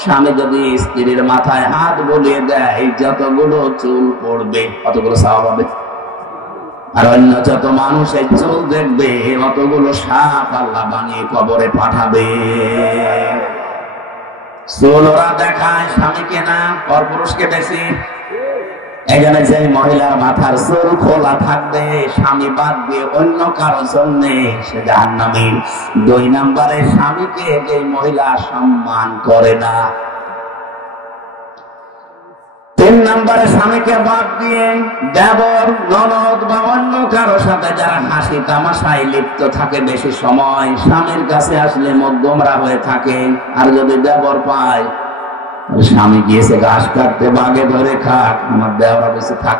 স্বামী যদি স্ত্রীর মাথায় হাত বুলিয়ে দেয়, যতগুলো চুল পড়বে অতগুলো সওয়াব পাবে। আর অন্য যত মানুষ এই চুল দেখবে, অতগুলো সাপ আল্লাহ বানিয়ে কবরে পাঠাবে। চুল ওরা দেখায় স্বামীকে না, পরপুরুষকে বেশি। এখানে যে মহিলার মাথার চুল খোলা থাকবে স্বামী বাদ দিয়ে অন্য কারো জন্য, সে জাহান্নামী। 2 নম্বরে স্বামীকে যে মহিলা সম্মান করে না। 3 নম্বরে স্বামীকে বাদ দিয়ে দেবর, ননদ বা অন্য কারো সাথে যারা হাসি তামাশায় লিপ্ত থাকে বেশি সময়, স্বামীর কাছে আসলে মুখ গোমরা হয়ে থাকে। আর যদি দেবর পায়, স্বামী গিয়েছে ঘাস কাটতে, বাগে ধরে খাক, আমার দেওয়া বেশি থাক।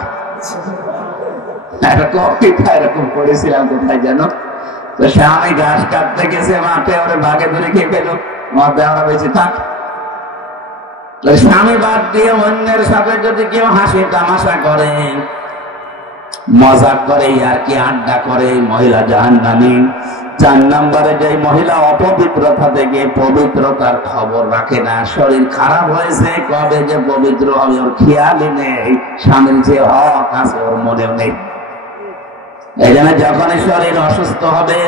এরকম করেছিলাম কোথায় যেন, তো স্বামী ঘাস কাটতে গেছে মাঠে, ওরে বাগে ধরে খেয়ে পেল, আমার দেওয়া বেশি থাক। স্বামী বাদ দিয়ে অন্যের সাথে যদি কেউ হাসি তামাশা করে, মজাক করে, আর কি আড্ডা করে, মহিলা জাহান্নামী। 4 নম্বরে যে মহিলা অপবিত্রতা থেকে পবিত্রতার খবর রাখে না, শরীর খারাপ হয়েছে কবে যে পবিত্র হবে ওর খেয়ালই নেই, স্বামীর যে হক আছে ওর মনেও নেই। এই জন্য যখনই শরীর অসুস্থ হবে,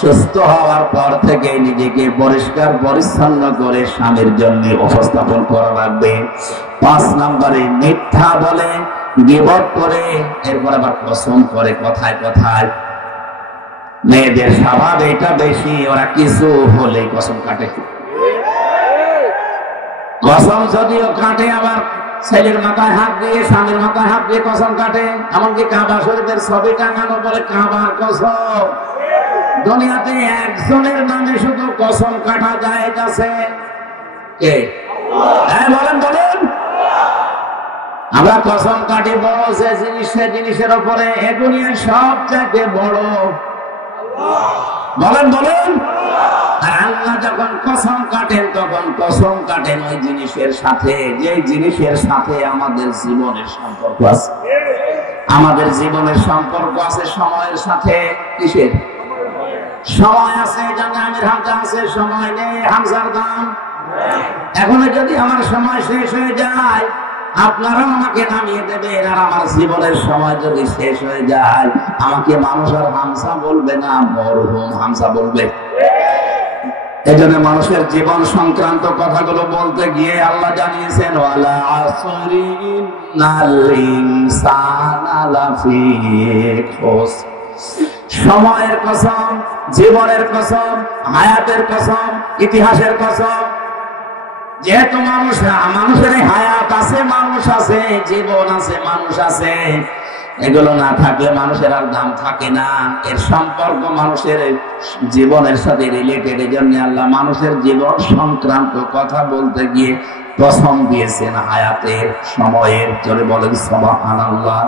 সুস্থ হওয়ার পর থেকে নিজেকে পরিষ্কার পরিচ্ছন্ন করে স্বামীর জন্য উপস্থাপন করা লাগবে। 5 নম্বরে মিথ্যা বলে, গীবত করে, এরপর আবার কসম করে কথায় কথায়। মেয়েদের স্বভাব এটা বেশি, ওরা কিছু হলে কসম কাটে। কসম যদিও কাটে, আবার ছেলের মাথায় হাত দিয়ে, স্বামীর মাথায় হাত দিয়ে কসম কাটে। এমনকি কাবা শরীফের ছবি টাঙানো বলে কাবার কসম। দুনিয়াতে একজনের নামে শুধু কসম কাটা যায় আছে, কে? বলেন বলেন। আমরা কসম কাটি বড় যে জিনিস সে জিনিসের উপরে এ দুনিয়ার সবচেয়ে বড় বলেন বলেন। আর আল্লাহ যখন কসম কাটেন তখন কসম কাটেন ওই জিনিসের সাথে যে জিনিসের সাথে আমাদের জীবনের সম্পর্ক আছে। আমাদের জীবনের সম্পর্ক আছে সময়ের সাথে। কিসের সময় আছে? জাহাঙ্গীর হামজা আছে, সময় নেই হামজার দাম। এখন যদি আমার সময় শেষ হয়ে যায় আপনারাও আমাকে নামিয়ে দেবেন, আর আমার জীবনের সময় যদি শেষ হয়ে যায় আমাকে মানুষ আর হামজা বলবে না, মরহুম হামজা বলবে। এজন্য মানুষের জীবন সংক্রান্ত কথাগুলো বলতে গিয়ে আল্লাহ জানিয়েছেন ওয়ালা আসরি ইন্নাল ইনসানা লাফি খুসর। সময়ের কসম, জীবনের কসম, হায়াতের কসম, ইতিহাসের কসম। যেহেতু মানুষের হায়াত আছে, মানুষ আছে, জীবন আছে, মানুষ আছে, এগুলো না থাকলে মানুষের আর দাম থাকে না। এর সম্পর্ক মানুষের জীবনের সাথে রিলেটেড। এই জন্য আল্লাহ মানুষের জীবন সংক্রান্ত কথা বলতে গিয়ে কসম দিয়েছেন হায়াতের, সময়ের। জোরে বলেন সুবহানাল্লাহ।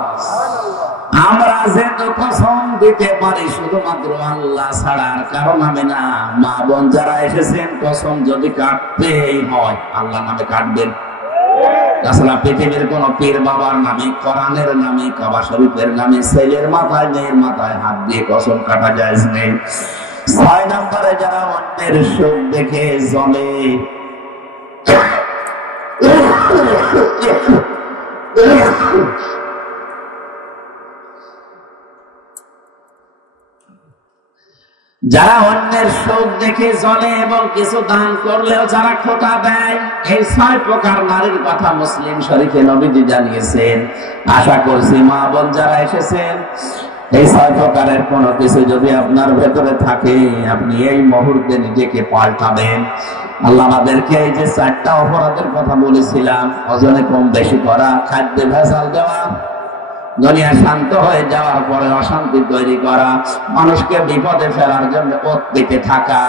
আমরা যেহেতু কসম দিতে পারি শুধুমাত্র আল্লাহ ছাড়া আর কারো নামে না। মা বোন যারা এসেছেন কসম যদি কাটতেই হয় আল্লাহ নামে কাটবেন। তাছাড়া পৃথিবীর কোন পীর বাবার নামে, কোরআনের নামে, কাবা শরীফের নামে ছেলের মাথায় মেয়ের মাথায় হাত দিয়ে কসম কাটা জায়েজ নেই। 6 নম্বরে যারা অন্যের সুখ দেখে জ্বলে, যারা অন্যের সুখ দেখে জ্বলে এবং কিছু দান করলেও যারা খোটা দেয়, এই 6 প্রকার নারীর কথা মুসলিম শরীফে নবীজি জানিয়েছেন। আশা করছি মা বোন যারা এসেছেন এই 6 প্রকারের কোনো কিছু যদি আপনার ভেতরে থাকে আপনি এই মুহূর্তে নিজেকে পাল্টাবেন। আল্লাহ আমাদেরকে এই যে 4টা অপরাধের কথা বলেছিলাম, ওজনে কম বেশি করা, খাদ্যে ভেজাল দেওয়া, দুনিয়া শান্ত হয়ে যাওয়ার পরে অশান্তি তৈরি করা, মানুষকে বিপদে ফেলার জন্য উদ্যমে থাকা,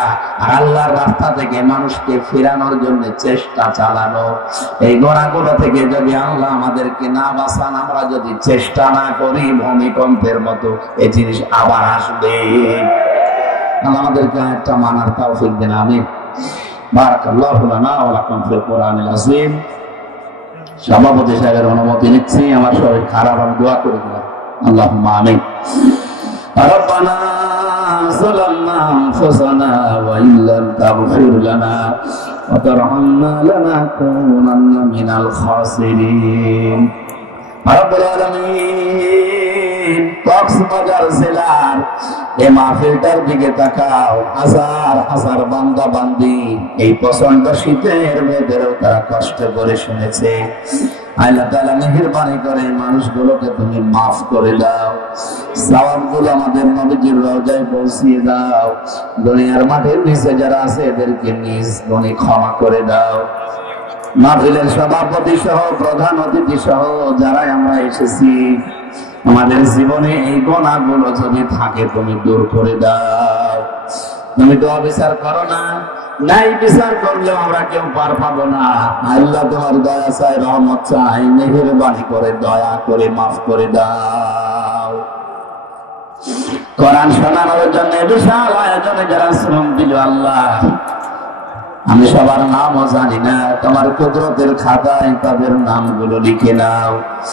আর আল্লাহর রাস্তা থেকে মানুষকে ফেরানোর জন্য চেষ্টা চালানো, এই গোনাগুলো থেকে যদি আল্লাহ আমাদেরকে না বাঁচান, আমরা যদি চেষ্টা না করি ভূমিকম্পের মতো এই জিনিস আবার আসবে। আল্লাহ আমাদেরকে একটা মানার তৌফিক দেন, আমিন। বারাকাল্লাহু লানা ওয়া লাকুম ফিল কুরআনিল আযীম। সভাপতি সাহেবের অনুমতি নিচ্ছি, আমার শরীর খারাপ, আমি দোয়া করে দিলাম। আল্লাহুম্মা আমিন। রব্বানা যালামনা আনফুসানা ওয়া ইল্লাম তাগফির লানা ওয়া তারহামনা লানাকুনান্না মিনাল খাসিরিন। রব্বুল আলামিন, কক্সবাজার জেলার এই মাহফিলটার দিকে তাকাও। হাজার হাজার বান্দা বান্দি এই প্রচন্ড শীতের ভেতরেও তারা কষ্ট করে শুনেছে। আল্লাহ তাআলা মেহেরবানি করে মানুষগুলোকে তুমি মাফ করে দাও, সওয়াবগুলো আমাদের নবীজির রওজায় পৌঁছিয়ে দাও। দুনিয়ার মাটির নিচে যারা আছে এদেরকে নিজ গুণে ক্ষমা করে দাও। মাহফিলের সভাপতি সহ প্রধান অতিথি সহ যারাই আমরা এসেছি, আমাদের জীবনে এই গুনাহগুলো যদি থাকে তুমি দূর করে দাও। তুমি তো অবিচার করো না, নাই বিচার করলেও আমরা কেউ পার পাবো না। আল্লাহ তোমার দয়া চাই, রহমত চাই, মেহেরবানি করে দয়া করে মাফ করে দাও। কোরআন শোনানোর জন্য বিশাল আয়োজনে যারা শ্রম দিল আল্লাহ, আমি সবার নামও জানি না, তোমার কুদরতের খাতায় তাদের নামগুলো লিখে নাও।